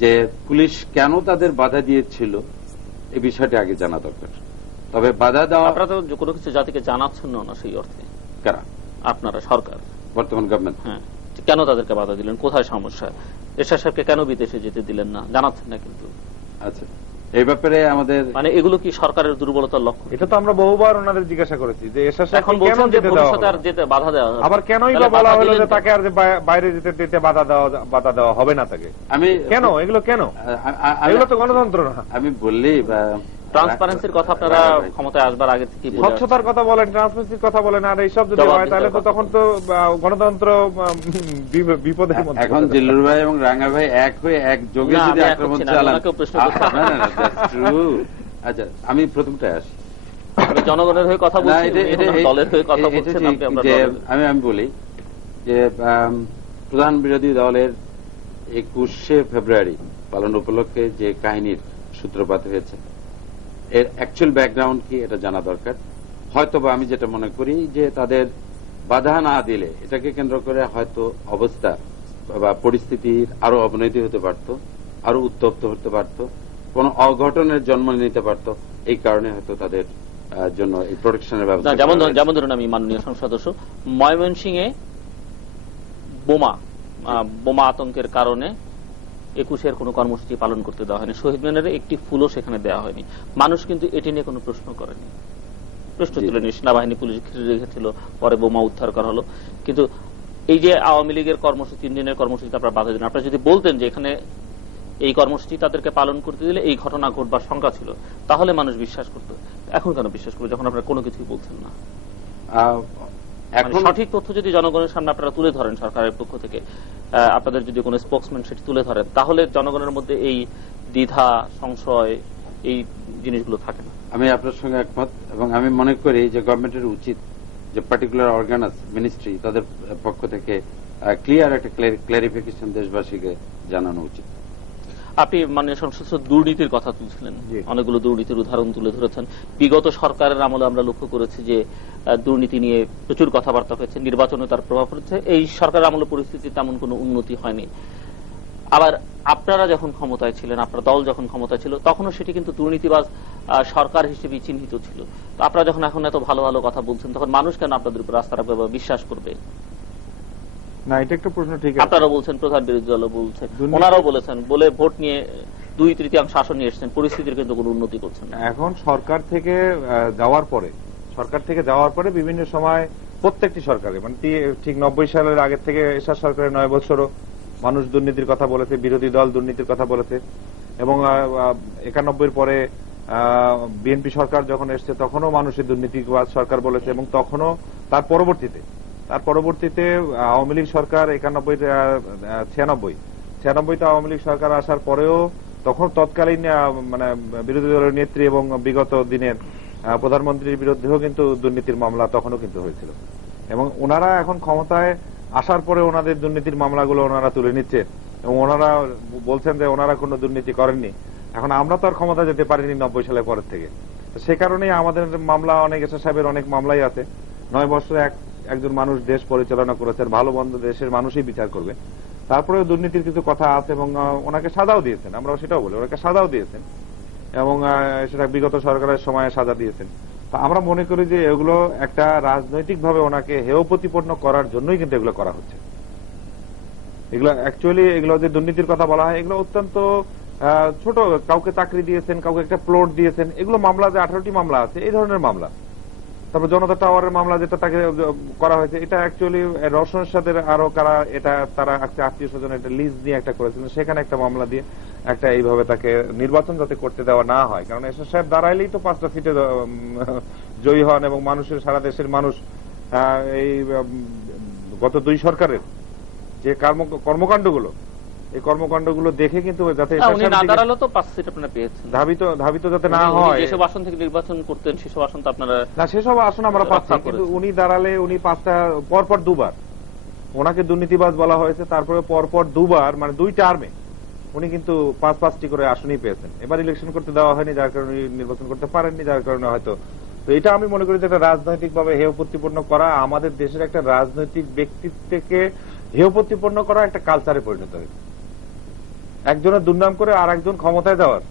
যে পুলিশ কেন তাদের বাধা দিয়েছিল এই বিষয়টি আগে জানা দরকার। তবে বাধা দেওয়া, আপনারা তো কোনো কিছু জাতিকে জানাচ্ছেন না সেই অর্থে। কারা? আপনারা, সরকার, বর্তমান গভর্নমেন্ট। হ্যাঁ, কেন তাদেরকে বাধা দিলেন? কোথায় সমস্যা? এরশাদ সাহেবকে কেন বিদেশে যেতে দিলেন না? জানাচ্ছেন না কিন্তু। আচ্ছা, এই ব্যাপারে আমাদের এগুলো কি সরকারের দুর্বলতার লক্ষ্য? এটা তো আমরা বহুবার ওনাদের জিজ্ঞাসা করেছি যে এরশাদ সাহেব এখন বলছেন যে ভবিষ্যতে আর যেতে বাধা দেওয়া হবে, আবার কেনই বা বলা হলো যে তাকে আর বাইরে যেতে বাধা দেওয়া হবে না তাকে? কেন এগুলো? কেন এগুলো তো গণতন্ত্র না। আমি বললি ট্রান্সপারেন্সির কথা আপনারা ক্ষমতায় আসবার আগে থেকে স্বচ্ছতার কথা বলেন, ট্রান্সপারেন্সির কথা বলেন, আর এইসব যদি হয় তাহলে তো তখন তো গণতন্ত্র বিপদের মধ্যে। এখন জিল্লুর ভাই এবং রাঙ্গা ভাই এক হয়ে একযোগে যদি আক্রমণ চালান। আচ্ছা, আমি প্রথমটায় আসি। জনগণের হয়ে কথা বলছেন, দলের হয়ে কথা বলছেন। আমি বলি যে প্রধান বিরোধী দলের 21শে ফেব্রুয়ারি পালন উপলক্ষে যে কাহিনীর সূত্রপাত হয়েছে, এর অ্যাকচুয়াল ব্যাকগ্রাউন্ড কি এটা জানা দরকার। হয়তোবা আমি যেটা মনে করি যে তাদের বাধা না দিলে এটাকে কেন্দ্র করে হয়তো অবস্থা বা পরিস্থিতির আরো অবনতি হতে পারত, আরো উত্তপ্ত হতে পারত, কোন অঘটনের জন্ম নিতে পারত। এই কারণে হয়তো তাদের জন্য এই প্রোটেকশনের ব্যবস্থা। যেমন ধরুন, আমি মাননীয় সংসদ সদস্য, ময়মনসিংহে বোমা আতঙ্কের কারণে 21-এর কোনো কর্মসূচি পালন করতে দেওয়া হয়নি, শহীদ মিনারে একটি ফুলও সেখানে দেওয়া হয়নি। মানুষ কিন্তু এটি নিয়ে কোনো প্রশ্ন করেনি, প্রশ্ন তুলেনি। সেনাবাহিনী পুলিশ ঘিরে রেখেছিল, পরে বোমা উদ্ধার করা হলো। কিন্তু এই যে আওয়ামী লীগের কর্মসূচি, 3 দিনের কর্মসূচিতে আপনারা বাধা দিলেন, আপনারা যদি বলতেন যে এখানে এই কর্মসূচি তাদেরকে পালন করতে দিলে এই ঘটনা ঘটবার শঙ্কা ছিল, তাহলে মানুষ বিশ্বাস করত। এখন কেন বিশ্বাস করবে যখন আপনারা কোনো কিছুই বলছেন না? সঠিক তথ্য যদি জনগণের সামনে আপনারা তুলে ধরেন, সরকারের পক্ষ থেকে আপনাদের যদি কোনো স্পোকসম্যান সেটি তুলে ধরেন, তাহলে জনগণের মধ্যে এই দ্বিধা, সংশয়, এই জিনিসগুলো থাকে না। আমি আপনার সঙ্গে একমত, এবং আমি মনে করি যে গভর্নমেন্টের উচিত যে পার্টিকুলার অর্গানাস, মিনিস্ট্রি, তাদের পক্ষ থেকে ক্লিয়ার একটা ক্লারিফিকেশন দেশবাসীকে জানানো উচিত। আপনি মাননীয় সংসদ দুর্নীতির কথা তুলছিলেন, অনেকগুলো দুর্নীতির উদাহরণ তুলে ধরেছেন। বিগত সরকারের আমলে আমরা লক্ষ্য করেছি যে দুর্নীতি নিয়ে প্রচুর কথাবার্তা হয়েছে, নির্বাচনে তার প্রভাব পড়েছে। এই সরকারের আমলে পরিস্থিতি তেমন কোনো উন্নতি হয়নি। আবার আপনারা যখন ক্ষমতায় ছিলেন, আপনার দল যখন ক্ষমতায় ছিল, তখনও সেটি কিন্তু দুর্নীতিবাজ সরকার হিসেবে চিহ্নিত ছিল। তো আপনারা যখন এখন এত ভালো ভালো কথা বলছেন, তখন মানুষ কেন আপনাদের উপর আস্থা রাখবে বা বিশ্বাস করবে? না, এটা একটা প্রশ্ন। ঠিক আছে, আপনারা বলছেন, প্রধান বিরোধী দলও বলছেন, ওনারাও বলেছেন, বলে ভোট নিয়ে 2/3 শাসন নিয়ে এসেছেন, পরিস্থিতির কিন্তু কোনো উন্নতি করছেন না। এখন সরকার থেকে যাওয়ার পরে বিভিন্ন সময় প্রত্যেকটি সরকারে, মানে ঠিক 90 সালের আগে থেকে এরশাদ সরকারের 9 বছরও মানুষ দুর্নীতির কথা বলেছে, বিরোধী দল দুর্নীতির কথা বলেছে, এবং 91 পরে বিএনপি সরকার যখন এসছে তখনও মানুষের দুর্নীতিবাজ সরকার বলেছে, এবং তখনও তার পরবর্তীতে আওয়ামী লীগ সরকার 96-তে আওয়ামী লীগ সরকার আসার পরেও তখন তৎকালীন মানে বিরোধী দলের নেত্রী এবং বিগত দিনের প্রধানমন্ত্রীর বিরুদ্ধেও কিন্তু দুর্নীতির মামলা তখনও কিন্তু হয়েছিল, এবং ওনারা এখন ক্ষমতায় আসার পরে ওনাদের দুর্নীতির মামলাগুলো ওনারা তুলে নিচ্ছেন, এবং ওনারা বলছেন যে ওনারা কোনো দুর্নীতি করেননি। এখন আমরা তো আর ক্ষমতা যেতে পারিনি 90 সালের পরের থেকে, সে কারণেই আমাদের মামলা অনেক, এরশাদ সাহেবের অনেক মামলাই আছে। 9 বছরে একজন মানুষ দেশ পরিচালনা করেছেন, ভালো মন্দ দেশের মানুষই বিচার করবে। তারপরেও দুর্নীতির কিছু কথা আছে, এবং ওনাকে সাজাও দিয়েছেন, আমরা সেটাও বলি, ওনাকে সাজাও দিয়েছেন, এবং সেটা বিগত সরকারের সময়ে সাজা দিয়েছেন। তো আমরা মনে করি যে এগুলো একটা রাজনৈতিকভাবে ওনাকে হেয় প্রতিপন্ন করার জন্যই কিন্তু এগুলো করা হচ্ছে। এগুলো অ্যাকচুয়ালি, এগুলো যে দুর্নীতির কথা বলা হয়, এগুলো অত্যন্ত ছোট, কাউকে চাকরি দিয়েছেন, কাউকে একটা প্লট দিয়েছেন, এগুলো মামলা, যে 18টি মামলা আছে এই ধরনের মামলা। তারপর জনতা টাওয়ারের মামলা যেটা তাকে করা হয়েছে, এটা অ্যাকচুয়ালি রওশন এরশাদের আরো কারা, এটা তারা একটা আত্মীয় স্বজন একটা লিজ নিয়ে একটা করেছিলেন, সেখানে একটা মামলা দিয়ে একটা এইভাবে তাকে নির্বাচন যাতে করতে দেওয়া না হয়, কারণ এরশাদ সাহেব দাঁড়াইলেই তো 5টা সিটে জয়ী হন, এবং মানুষের, সারা দেশের মানুষ এই গত 2 সরকারের যে কর্মকাণ্ডগুলো, এই কর্মকাণ্ডগুলো দেখে কিন্তু যাতে ধাবিত যাতে না হয়, যেসব আসন থেকে নির্বাচন করতেন সেসব আসন তো আপনারা, না সেসব আসন আমরা পাচ্ছি, কিন্তু উনি দাঁড়ালে উনি 5টা পরপর 2বার ওনাকে দুর্নীতিবাজ বলা হয়েছে, তারপরে পরপর 2বার, মানে 2 টার্মে উনি কিন্তু 5-5টি করে আসনই পেয়েছেন। এবার ইলেকশন করতে দেওয়া হয়নি, যার কারণে নির্বাচন করতে পারেননি, যার কারণে হয়তো। তো এটা আমি মনে করি যে এটা রাজনৈতিকভাবে হেয় প্রতিপন্ন করা, আমাদের দেশের একটা রাজনৈতিক ব্যক্তিত্বকে হেয় প্রতিপন্ন করা একটা কালচারে পরিণত হয়েছে, একজনের দুর্নাম করে আর একজন ক্ষমতায় যাওয়ার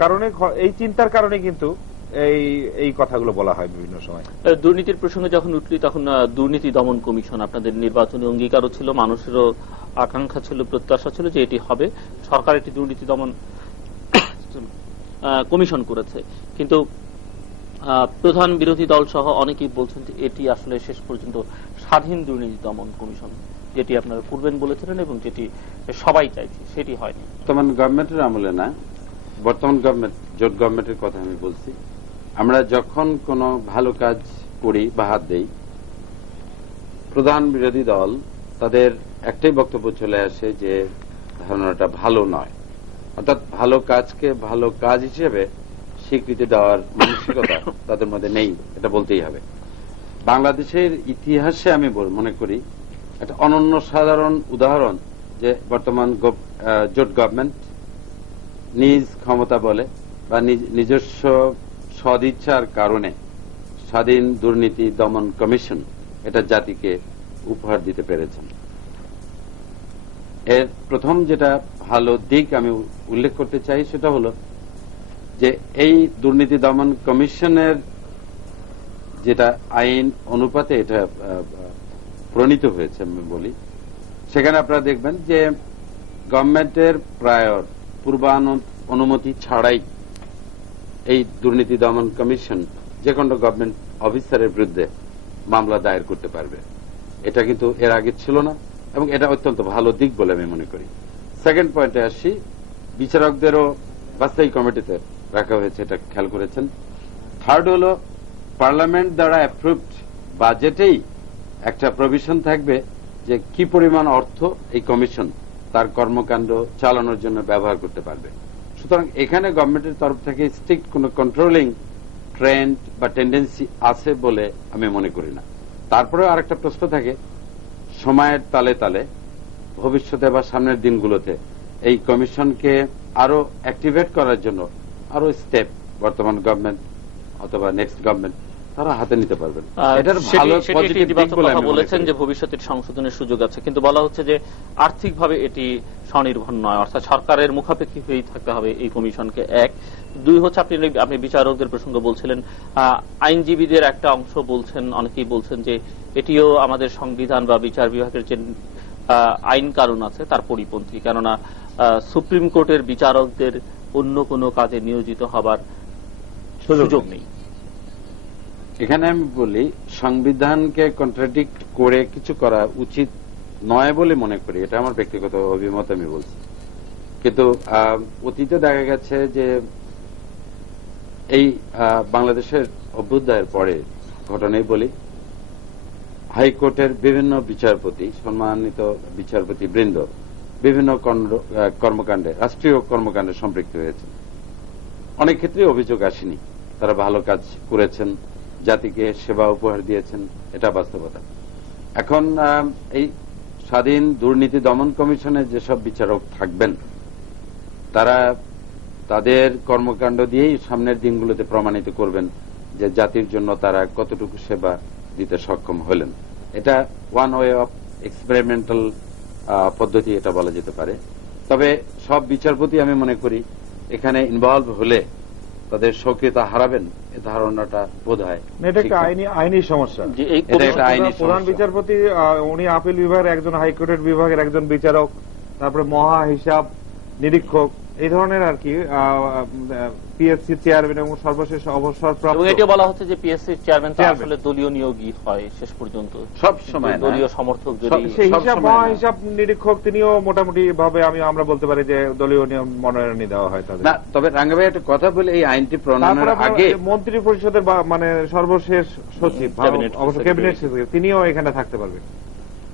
কারণে, এই চিন্তার কারণে কিন্তু এই কথাগুলো বলা হয় বিভিন্ন সময়। দুর্নীতির প্রসঙ্গে যখন উঠলি, তখন দুর্নীতি দমন কমিশন, আপনাদের নির্বাচনী অঙ্গীকারও ছিল, মানুষেরও আকাঙ্ক্ষা ছিল, প্রত্যাশা ছিল যে এটি হবে। সরকার একটি দুর্নীতি দমন কমিশন করেছে, কিন্তু প্রধান বিরোধী দল সহ অনেকেই বলছেন যে এটি আসলে শেষ পর্যন্ত স্বাধীন দুর্নীতি দমন কমিশন, যেটি আপনারা পূর্বেন বলেছিলেন এবং যেটি সবাই চাইছে, সেটি হয়নি। বর্তমান গভর্নমেন্টের আমলে না, বর্তমান গভর্নমেন্ট, জোট গভর্নমেন্টের কথা আমি বলছি। আমরা যখন কোনো ভালো কাজ করি বা হাত দেই, প্রধান বিরোধী দল তাদের একটাই বক্তব্য চলে আসে যে ধারণাটা ভালো নয়, অর্থাৎ ভালো কাজকে ভালো কাজ হিসেবে স্বীকৃতি দেওয়ার মানসিকতা তাদের মধ্যে নেই, এটা বলতেই হবে। বাংলাদেশের ইতিহাসে আমি মনে করি একটা অনন্য সাধারণ উদাহরণ যে বর্তমান জোট গভর্নমেন্ট নিজ ক্ষমতা বলে বা নিজস্ব সদিচ্ছার কারণে স্বাধীন দুর্নীতি দমন কমিশন এটা জাতিকে উপহার দিতে পেরেছেন। এর প্রথম যেটা ভালো দিক আমি উল্লেখ করতে চাই সেটা হলো যে এই দুর্নীতি দমন কমিশনের যেটা আইন অনুপাতে এটা প্রণীত হয়েছে আমি বলি, সেখানে আপনারা দেখবেন যে গভর্নমেন্টের প্রায় পূর্ব অনুমতি ছাড়াই এই দুর্নীতি দমন কমিশন যে কোনো গভর্নমেন্ট অফিসারের বিরুদ্ধে মামলা দায়ের করতে পারবে। এটা কিন্তু এর আগে ছিল না এবং এটা অত্যন্ত ভালো দিক বলে আমি মনে করি। সেকেন্ড পয়েন্টে আসি, বিচারকদেরও বাছাই কমিটিতে রাখা হয়েছে, এটা খেয়াল করেছেন। থার্ড হল পার্লামেন্ট দ্বারা অ্যাপ্রুভড বাজেটেই একটা প্রভিশন থাকবে যে কি পরিমাণ অর্থ এই কমিশন তার কর্মকাণ্ড চালানোর জন্য ব্যবহার করতে পারবে। সুতরাং এখানে গভর্নমেন্টের তরফ থেকে স্ট্রিক্ট কোন কন্ট্রোলিং ট্রেন্ড বা টেন্ডেন্সি আছে বলে আমি মনে করি না। তারপরেও আরেকটা প্রশ্ন থাকে, সময়ের তালে তালে ভবিষ্যতে বা সামনের দিনগুলোতে এই কমিশনকে আরো অ্যাক্টিভেট করার জন্য আরো স্টেপ বর্তমান গভর্নমেন্ট অথবা নেক্সট গভর্নমেন্ট তারা হাতে নিতে পারবেন। এটার ভালো পজিটিভ দিক বলে আমি বলেছেন যে ভবিষ্যতে সংশোধনের সুযোগ আছে, কিন্তু বলা হচ্ছে যে আর্থিকভাবে এটি স্বনির্ভর নয়, অর্থাৎ সরকারের মুখাপেক্ষী হয়েই থাকতে হবে এই কমিশনকে। এক, দুই হচ্ছে আপনি বিচারকদের প্রসঙ্গ বলছিলেন, আইনজীবীদের একটা অংশ বলছেন, অনেকেই বলছেন যে এটিও আমাদের সংবিধান বা বিচার বিভাগের যে আইন কানুন আছে তার পরিপন্থী, কেননা সুপ্রিম কোর্টের বিচারকদের অন্য কোনো কাজে নিয়োজিত হবার সুযোগ নেই। এখানে আমি বলি সংবিধানকে কন্ট্রাডিক্ট করে কিছু করা উচিত নয় বলে মনে করি, এটা আমার ব্যক্তিগত অভিমত আমি বলছি। কিন্তু অতীতে দেখা গেছে যে এই বাংলাদেশের অভ্যুদয়ের পরে ঘটনাই বলি, হাইকোর্টের বিভিন্ন বিচারপতি, সম্মানিত বিচারপতি বৃন্দ বিভিন্ন কর্মকাণ্ডে, রাষ্ট্রীয় কর্মকাণ্ডে সম্পৃক্ত হয়েছে। অনেক ক্ষেত্রে অভিযোগ আসেনি, তারা ভালো কাজ করেছেন, জাতিকে সেবা উপহার দিয়েছেন, এটা বাস্তবতা। এখন এই স্বাধীন দুর্নীতি দমন কমিশনে যেসব বিচারক থাকবেন তারা তাদের কর্মকাণ্ড দিয়েই সামনের দিনগুলোতে প্রমাণিত করবেন যে জাতির জন্য তারা কতটুকু সেবা দিতে সক্ষম হলেন। এটা ওয়ান ওয়ে অফ এক্সপেরিমেন্টাল পদ্ধতি এটা বলা যেতে পারে। তবে সব বিচারপতি আমি মনে করি এখানে ইনভলভ হলে তাদের সক্রিয়তা হারাবেন, এ ধারণাটা বোধ হয় এটা একটা আইনি সমস্যা। প্রধান বিচারপতি উনি আপিল বিভাগের একজন, হাইকোর্টের বিভাগের একজন বিচারক, তারপরে মহা হিসাব নিরীক্ষক, এই ধরনের আর কি পিএসসি চেয়ারম্যান এবং সর্বশেষ অবসরপ্রাপ্ত। এবং এটাও বলা হচ্ছে যে পিএসসি চেয়ারম্যান তো আসলে দলীয় নিয়োগই হয় শেষ পর্যন্ত, সব সময় দলীয় সমর্থক যদি সেই হিসাব মহা হিসাব নিরীক্ষক তিনিও মোটামুটি ভাবে আমরা বলতে পারি যে দলীয় মনোনয়নই দেওয়া হয় তাদের। না, তবে রাঙ্গা ভাই একটা কথা বলে এই আইনটি প্রণয়নের আগে মন্ত্রী পরিষদের মানে সর্বশেষ সচিব, অবশ্য ক্যাবিনেট সচিব, তিনিও এখানে থাকতে পারবেন।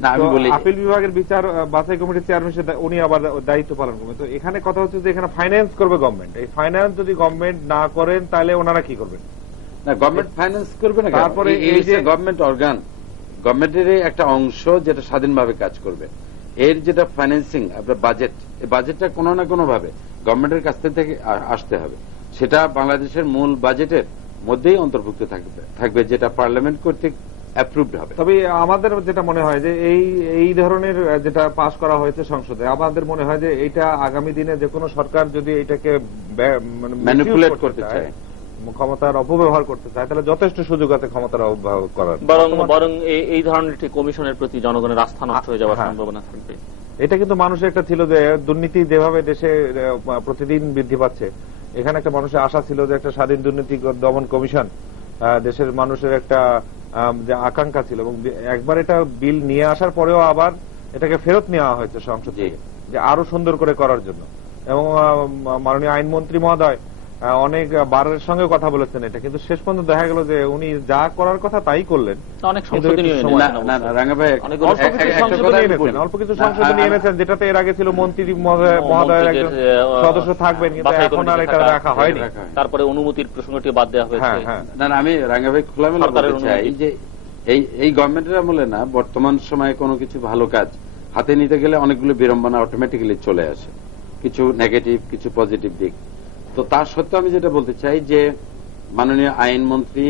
না, আমি বলি আপিল বিভাগের বিচার বাছাই কমিটির চেয়ারম্যান উনি আবার দায়িত্ব পালন করবেন। তো এখানে কথা হচ্ছে যে এখানে ফাইন্যান্স করবে গভর্নমেন্ট। এই ফাইন্যান্স যদি গভর্নমেন্ট না করেন তাহলে ওনারা কি করবেন? না, গভর্নমেন্ট ফাইন্যান্স করবে না। তারপরে এই যে গভর্নমেন্ট অর্গান, গভর্নমেন্টের একটা অংশ যেটা স্বাধীনভাবে কাজ করবে, এর যেটা ফাইন্যান্সিং আপনার বাজেট, এই বাজেটটা কোনো না কোনো ভাবে গভর্নমেন্টের কাছ থেকে আসতে হবে। সেটা বাংলাদেশের মূল বাজেটের মধ্যেই অন্তর্ভুক্ত থাকবে, যেটা পার্লামেন্ট কর্তৃক অ্যাপ্রুভড হবে। তবে আমাদের যেটা মনে হয় যে এই ধরনের যেটা পাস করা হয়েছে সংসদে, আমাদের মনে হয় যে এটা আগামী দিনে যে কোনো সরকার যদি এটাকে ম্যানিপুলেট করতে চায়, ক্ষমতার অপব্যবহার করতে চায়, তাহলে যথেষ্ট সুযোগ আছে ক্ষমতার অপব্যবহার করার। বরং এই ধরনের কমিশনের প্রতি জনগণের আস্থা নষ্ট হয়ে যাওয়ার সম্ভাবনা থাকবে। এটা কিন্তু মানুষের একটা ছিল যে দুর্নীতি যেভাবে দেশে প্রতিদিন বৃদ্ধি পাচ্ছে, এখানে একটা মানুষের আশা ছিল যে একটা স্বাধীন দুর্নীতি দমন কমিশন দেশের মানুষের একটা যে আকাঙ্ক্ষা ছিল, এবং একবার এটা বিল নিয়ে আসার পরেও আবার এটাকে ফেরত নেওয়া হয়েছে সংসদ থেকে, যে আরো সুন্দর করে করার জন্য। এবং মাননীয় আইনমন্ত্রী মহোদয় অনেক বারের সঙ্গে কথা বলেছেন এটা, কিন্তু শেষ পর্যন্ত দেখা গেল যে উনি যা করার কথা তাই করলেন। অনেক সংশোধনী অল্প কিছু সংশোধনী এনেছেন, যেটাতে এর আগে ছিল মন্ত্রী মহোদয়ের একজন সদস্য থাকবেন, কিন্তু এখন আর এটা রাখা হয়নি। তারপরে অনুমতির প্রসঙ্গটি বাদ দেওয়া হয়েছে। না, আমি রাঙ্গা ভাই খোলামেলা বলতে চাই যে এই গভর্নমেন্টের আমলে না বর্তমান সময়ে কোনো কিছু ভালো কাজ হাতে নিতে গেলে অনেকগুলো বিড়ম্বনা অটোমেটিক্যালি চলে আসে, কিছু নেগেটিভ কিছু পজিটিভ দিক। তো তার সত্ত্বেও আমি যেটা বলতে চাই যে মাননীয় আইনমন্ত্রী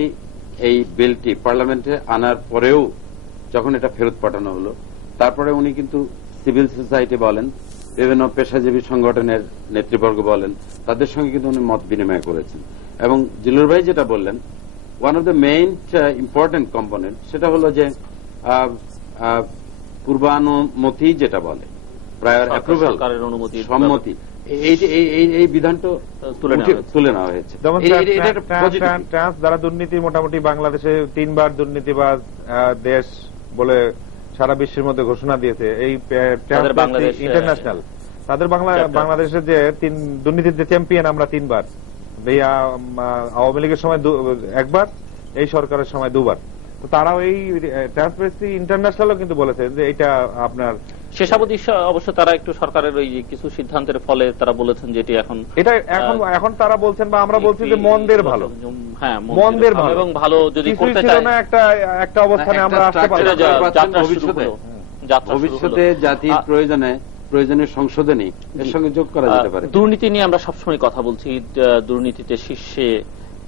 এই বিলটি পার্লামেন্টে আনার পরেও যখন এটা ফেরত পাঠানো হলো, তারপরে উনি কিন্তু সিভিল সোসাইটি বলেন, বিভিন্ন পেশাজীবী সংগঠনের নেতৃবর্গ বলেন, তাদের সঙ্গে কিন্তু উনি মত বিনিময় করেছেন। এবং জিলুর ভাই যেটা বললেন, one of the main important component সেটা হলো যে পূর্বানুমতি যেটা বলে, প্রায়র অ্যাপ্রুভাল, সম্মতি, এই বিধানটা তুলে নেওয়া হয়েছে। ট্রান্স দ্বারা দুর্নীতি মোটামুটি বাংলাদেশে 3 বার দুর্নীতিবাজ দেশ বলে সারা বিশ্বের মধ্যে ঘোষণা দিয়েছে এই ইন্টারন্যাশনাল। তাদের বাংলাদেশের যে দুর্নীতির যে চ্যাম্পিয়ন আমরা 3 বার, আওয়ামী লীগের সময় 1 বার, এই সরকারের সময় 2 বার। তো তারাও এই ট্রান্সপারেন্সি ইন্টারন্যাশনালও কিন্তু বলেছে যে এটা আপনার শেষাবধি অবশ্য তারা একটু সরকারের ওই কিছু সিদ্ধান্তের ফলে তারা বলেছেন যে এটা এখন তারা বলছেন বা আমরা বলছি যে মন্দের ভালো, হ্যাঁ মন্দের ভালো এবং ভালো যদি করতে চায় না একটা অবস্থানে আমরা আসতে পারি। ভবিষ্যতে জাতির প্রয়োজনীয় সংশোধনী এর সঙ্গে যোগ করা যেতে পারে। দুর্নীতি নিয়ে আমরা সবসময় কথা বলছি, দুর্নীতিতে শীর্ষে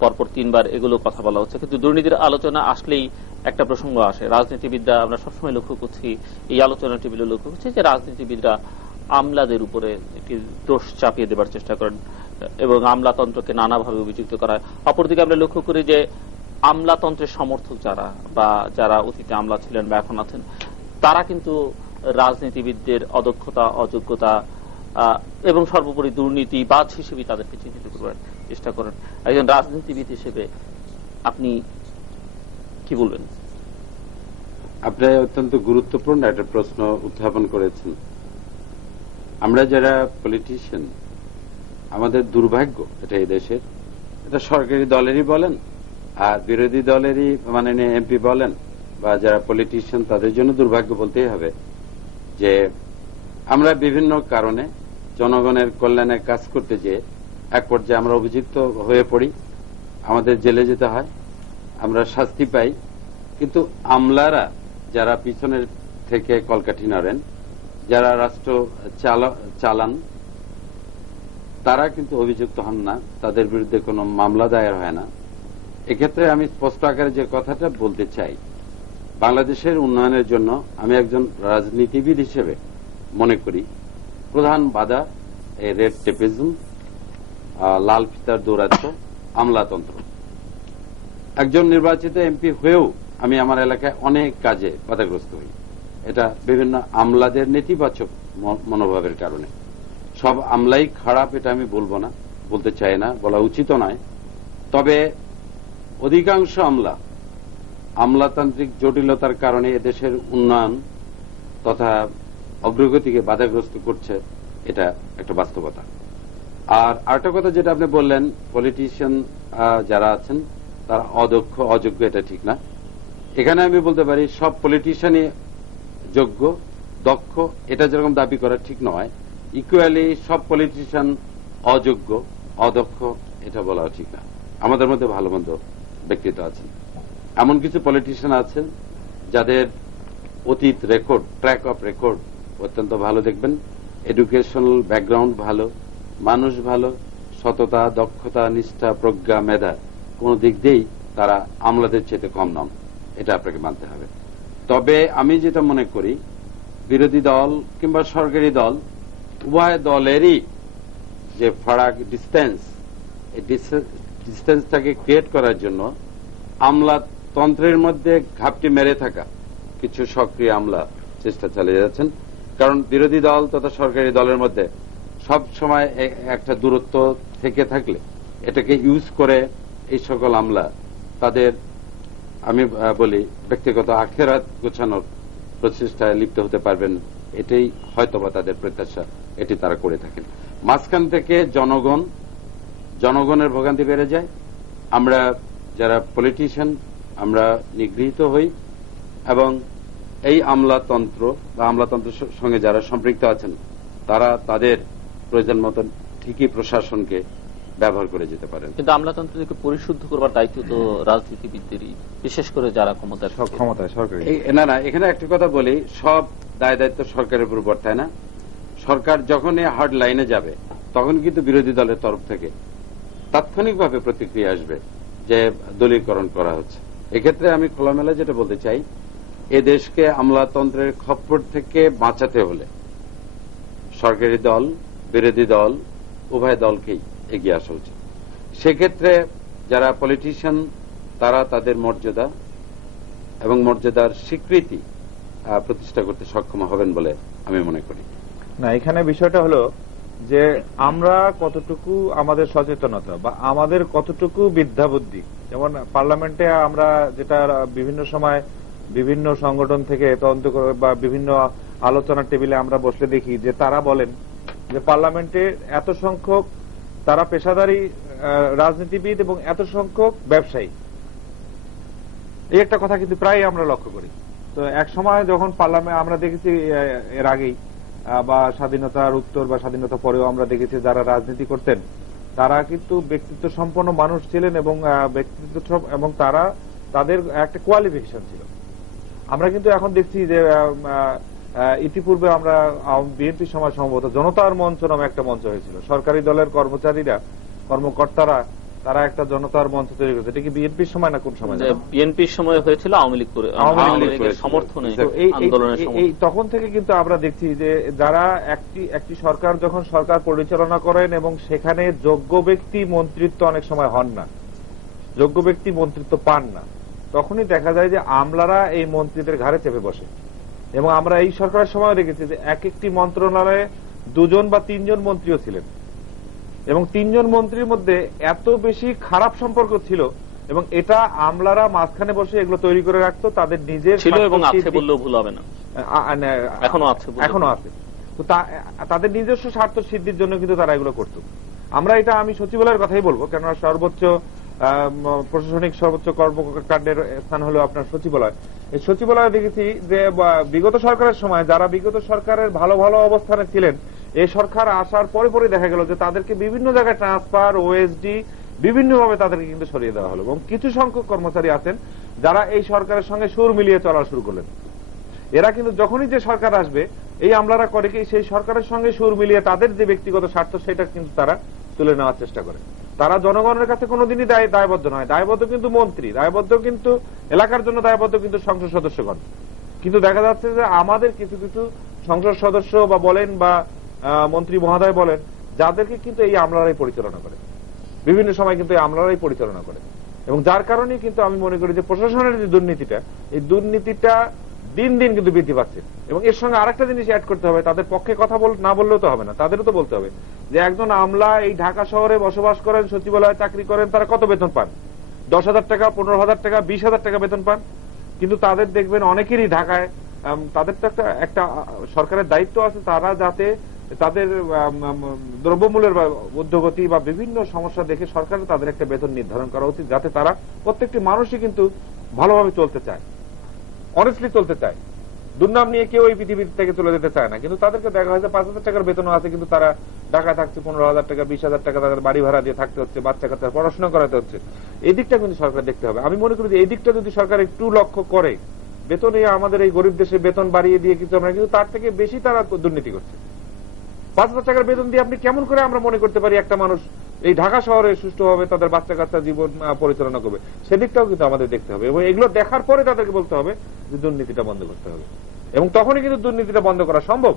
পরপর 3 বার এগুলো কথা বলা হচ্ছে, কিন্তু দুর্নীতির আলোচনা আসলেই একটা প্রসঙ্গ আসে। রাজনীতিবিদরা আমরা সবসময় লক্ষ্য করছি, এই আলোচনা টেবিলে লক্ষ্য করছি যে রাজনীতিবিদরা আমলাদের উপরে একটি দোষ চাপিয়ে দেবার চেষ্টা করেন এবং আমলাতন্ত্রকে নানাভাবে অভিযুক্ত করা হয়। অপরদিকে আমরা লক্ষ্য করি যে আমলাতন্ত্রের সমর্থক যারা বা যারা অতীতে আমলা ছিলেন বা এখন আছেন, তারা কিন্তু রাজনীতিবিদদের অদক্ষতা, অযোগ্যতা এবং সর্বোপরি দুর্নীতিবাজ হিসেবে তাদেরকে চিহ্নিত করবার চেষ্টা করেন। একজন রাজনীতিবিদ হিসেবে আপনি কি বলবেন? আপনি অত্যন্ত গুরুত্বপূর্ণ একটা প্রশ্ন উত্থাপন করেছেন। আমরা যারা পলিটিশিয়ান, আমাদের দুর্ভাগ্য এটা এই দেশের, এটা সরকারি দলেরই বলেন আর বিরোধী দলেরই মাননীয় এমপি বলেন বা যারা পলিটিশিয়ান, তাদের জন্য দুর্ভাগ্য বলতেই হবে যে আমরা বিভিন্ন কারণে জনগণের কল্যাণে কাজ করতে যেয়ে এক পর্যায়ে আমরা অভিযুক্ত হয়ে পড়ি, আমাদের জেলে যেতে হয়, আমরা শাস্তি পাই। কিন্তু আমলারা যারা পিছনের থেকে কলকাঠি নাড়েন, যারা রাষ্ট্র চালান, তারা কিন্তু অভিযুক্ত হন না, তাদের বিরুদ্ধে কোনো মামলা দায়ের হয় না। এক্ষেত্রে আমি স্পষ্ট আকারে যে কথাটা বলতে চাই, বাংলাদেশের উন্নয়নের জন্য আমি একজন রাজনীতিবিদ হিসেবে মনে করি প্রধান বাধা এই রেড টেপিজম, লাল ফিতার দৌরাত্ম্য, আমলাতন্ত্র। একজন নির্বাচিত এমপি হয়েও আমি আমার এলাকায় অনেক কাজে বাধাগ্রস্ত হই। এটা বিভিন্ন আমলাদের নেতিবাচক মনোভাবের কারণে। সব আমলাই খারাপ এটা আমি বলবো না, বলতে চাই না, বলা উচিত নয়। তবে অধিকাংশ আমলাতান্ত্রিক জটিলতার কারণে এদেশের উন্নয়ন তথা অগ্রগতিকে বাধাগ্রস্ত করছে, এটা একটা বাস্তবতা। আর আরেকটা কথা যেটা আপনি বললেন, পলিটিশিয়ান যারা আছেন তারা অদক্ষ, অযোগ্য, এটা ঠিক না। এখানে আমি বলতে পারি সব পলিটিশিয়ানই যোগ্য, দক্ষ, এটা যেরকম দাবি করা ঠিক নয়। ইকুয়ালি সব পলিটিশিয়ান অযোগ্য, অদক্ষ, এটা বলা ঠিক না। আমাদের মধ্যে ভালো মন্দ ব্যক্তিত্ব আছেন। এমন কিছু পলিটিশিয়ান আছেন যাদের অতীত রেকর্ড, ট্র্যাক অফ রেকর্ড অত্যন্ত ভালো, দেখবেন এডুকেশনাল ব্যাকগ্রাউন্ড ভালো, মানুষ ভালো, সততা, দক্ষতা, নিষ্ঠা, প্রজ্ঞা, মেধা কোন দিক দিয়েই তারা আমলাদের চেয়ে কম নন, এটা আপনাকে মানতে হবে। তবে আমি যেটা মনে করি, বিরোধী দল কিংবা সরকারি দল উভয় দলেরই যে ফারাক ডিস্টেন্স, এই ডিস্টেন্সটাকে ক্রিয়েট করার জন্য আমলাতন্ত্রের মধ্যে ঘাপটি মেরে থাকা কিছু সক্রিয় আমলা চেষ্টা চালিয়ে যাচ্ছেন। কারণ বিরোধী দল তথা সরকারি দলের মধ্যে সব সময় একটা দূরত্ব থেকে থাকলে এটাকে ইউজ করে এই সকল আমলা তাদের, আমি বলি, ব্যক্তিগত আখেরাত গোছানোর প্রচেষ্টায় লিপ্ত হতে পারবেন, এটাই হয়তোবা তাদের প্রত্যাশা, এটি তারা করে থাকেন। মাঝখান থেকে জনগণ জনগণের ভোগান্তি বেড়ে যায়, আমরা যারা পলিটিশিয়ান আমরা নিগৃহীত হই, এবং এই আমলাতন্ত্র বা আমলাতন্ত্রের সঙ্গে যারা সম্পৃক্ত আছেন তারা তাদের প্রয়োজন মতন ঠিকই প্রশাসনকে ব্যবহার করে যেতে পারেন। কিন্তু আমলাতন্ত্রকে পরিশুদ্ধ করবার দায়িত্ব তো রাজনীতিবিদদেরই, বিশেষ করে যারা ক্ষমতায় সরকারি। না, এখানে একটা কথা বলি, সব দায় দায়িত্ব সরকারের উপর বর্তায় না। সরকার যখন এই হার্ড লাইনে যাবে তখন কিন্তু বিরোধী দলের তরফ থেকে তাৎক্ষণিকভাবে প্রতিক্রিয়া আসবে যে দলীয়করণ করা হচ্ছে। এক্ষেত্রে আমি খোলামেলা যেটা বলতে চাই, এ দেশকে আমলাতন্ত্রের খপ্পর থেকে বাঁচাতে হলে সরকারি দল, বিরোধী দল, উভয় দলকেই এগিয়ে আসা উচিত। সেক্ষেত্রে যারা পলিটিশিয়ান তারা তাদের মর্যাদা এবং মর্যাদার স্বীকৃতি প্রতিষ্ঠা করতে সক্ষম হবেন বলে আমি মনে করি। না, এখানে বিষয়টা হলো যে আমরা কতটুকু আমাদের সচেতনতা বা আমাদের কতটুকু বিদ্যা বুদ্ধি, যেমন পার্লামেন্টে আমরা যেটা বিভিন্ন সময় বিভিন্ন সংগঠন থেকে তদন্ত করে বা বিভিন্ন আলোচনার টেবিলে আমরা বসলে দেখি যে তারা বলেন যে পার্লামেন্টে এত সংখ্যক তারা পেশাদারী রাজনীতিবিদ এবং এত সংখ্যক ব্যবসায়ী, এই একটা কথা কিন্তু প্রায় আমরা লক্ষ্য করি। তো এক সময় যখন পার্লামেন্ট আমরা দেখেছি এর আগেই বা স্বাধীনতার উত্তর বা স্বাধীনতা পরেও আমরা দেখেছি যারা রাজনীতি করতেন তারা কিন্তু ব্যক্তিত্ব সম্পন্ন মানুষ ছিলেন এবং ব্যক্তিত্ব এবং তারা তাদের একটা কোয়ালিফিকেশন ছিল। আমরা কিন্তু এখন দেখছি যে ইতিপূর্বে আমরা বিএনপির সময় সম্ভবত জনতার মঞ্চ নামে একটা মঞ্চ হয়েছিল, সরকারি দলের কর্মচারীরা কর্মকর্তারা তারা একটা জনতার মঞ্চ তৈরি করেছে। এটা কি বিএনপির সময় না কোন সময়? বিএনপির সময় হয়েছিল, আওয়ামী লীগের সমর্থনে আন্দোলনের সময়। তখন থেকে কিন্তু আমরা দেখছি যে যারা একটি সরকার যখন সরকার পরিচালনা করেন এবং সেখানে যোগ্য ব্যক্তি মন্ত্রিত্ব অনেক সময় হন না, যোগ্য ব্যক্তি মন্ত্রিত্ব পান না, তখনই দেখা যায় যে আমলারা এই মন্ত্রীদের ঘাড়ে চেপে বসে। এবং আমরা এই সরকারের সময় দেখেছি যে এক একটি মন্ত্রণালয়ে 2 বা 3 মন্ত্রীও ছিলেন এবং 3 মন্ত্রীর মধ্যে এত বেশি খারাপ সম্পর্ক ছিল এবং এটা আমলারা মাঝখানে বসে এগুলো তৈরি করে রাখতো তাদের নিজের ছিল এবং আছে বললেও ভুল হবে না, এখনো আছে। তো তাদের নিজস্ব স্বার্থ সিদ্ধির জন্য কিন্তু তারা এগুলো করত। আমি সচিবালয়ের কথাই বলবো, কেননা সর্বোচ্চ প্রশাসনিক সর্বোচ্চ কর্মকাণ্ডের স্থান হলো আপনার সচিবালয়। এই সচিবালয়ে দেখেছি যে বিগত সরকারের সময় যারা বিগত সরকারের ভালো ভালো অবস্থানে ছিলেন, এই সরকার আসার পরে পরে দেখা গেল যে তাদেরকে বিভিন্ন জায়গায় ট্রান্সফার, ওএসডি বিভিন্নভাবে তাদেরকে কিন্তু সরিয়ে দেওয়া হলো এবং কিছু সংখ্যক কর্মচারী আছেন যারা এই সরকারের সঙ্গে সুর মিলিয়ে চলা শুরু করলেন। এরা কিন্তু যখনই যে সরকার আসবে এই আমলারা করে কি সেই সরকারের সঙ্গে সুর মিলিয়ে তাদের যে ব্যক্তিগত স্বার্থ সেটা কিন্তু তারা তুলে নেওয়ার চেষ্টা করে। তারা জনগণের কাছে কোনোদিনই দায়বদ্ধ নয়, দায়বদ্ধ কিন্তু মন্ত্রী, দায়বদ্ধ কিন্তু এলাকার জন্য দায়বদ্ধ কিন্তু সংসদ সদস্যগণ। কিন্তু দেখা যাচ্ছে যে আমাদের কিছু কিছু সংসদ সদস্য বা বলেন বা মন্ত্রী মহোদয় বলেন যাদেরকে কিন্তু এই আমলারাই পরিচালনা করে, বিভিন্ন সময় কিন্তু এই আমলারাই পরিচালনা করে এবং যার কারণে কিন্তু আমি মনে করি যে প্রশাসনের যে দুর্নীতিটা, এই দুর্নীতিটা দিন দিন কিন্তু বৃদ্ধি পাচ্ছে। এবং এর সঙ্গে আরেকটা জিনিস অ্যাড করতে হবে, তাদের পক্ষে কথা না বললেও তো হবে না, তাদেরও তো বলতে হবে যে একজন আমলা এই ঢাকা শহরে বসবাস করেন, সচিবালয়ে চাকরি করেন, তারা কত বেতন পান? 10,000 টাকা, 15,000 টাকা, 20,000 টাকা বেতন পান। কিন্তু তাদের দেখবেন অনেকেরই ঢাকায়, তাদের তো একটা সরকারের দায়িত্ব আছে তারা যাতে তাদের দ্রব্যমূল্যের ঊর্ধ্বগতি বা বিভিন্ন সমস্যা দেখে সরকারের তাদের একটা বেতন নির্ধারণ করা উচিত, যাতে তারা প্রত্যেকটি মানুষই কিন্তু ভালোভাবে চলতে চায়, অনেস্টলি চলতে চায়, দুর্নাম নিয়ে কেউ এই পৃথিবী থেকে চলে যেতে চায় না। কিন্তু তাদেরকে দেখা হয় যে 5,000 টাকার বেতন আছে কিন্তু তারা ঢাকায় থাকছে, 15,000 টাকা, 20,000 টাকা তাদের বাড়ি ভাড়া দিয়ে থাকতে হচ্ছে, বাচ্চা কাচ্চা পড়াশোনা করাতে হচ্ছে। এই দিকটা কিন্তু সরকার দেখতে হবে। আমি মনে করি যে এই দিকটা যদি সরকার একটু লক্ষ্য করে, বেতন আমাদের এই গরিব দেশে বেতন বাড়িয়ে দিয়ে কিন্তু আমরা কিন্তু তার থেকে বেশি তারা দুর্নীতি করছে। 5,000 টাকার বেতন দিয়ে আপনি কেমন করে আমরা মনে করতে পারি একটা মানুষ এই ঢাকা শহরে সুষ্ঠুভাবে তাদের বাচ্চা কাচ্চা জীবন পরিচালনা করবে? সেদিকটাও কিন্তু আমাদের দেখতে হবে এবং এগুলো দেখার পরে তাদেরকে বলতে হবে যে দুর্নীতিটা বন্ধ করতে হবে এবং তখনই কিন্তু দুর্নীতিটা বন্ধ করা সম্ভব।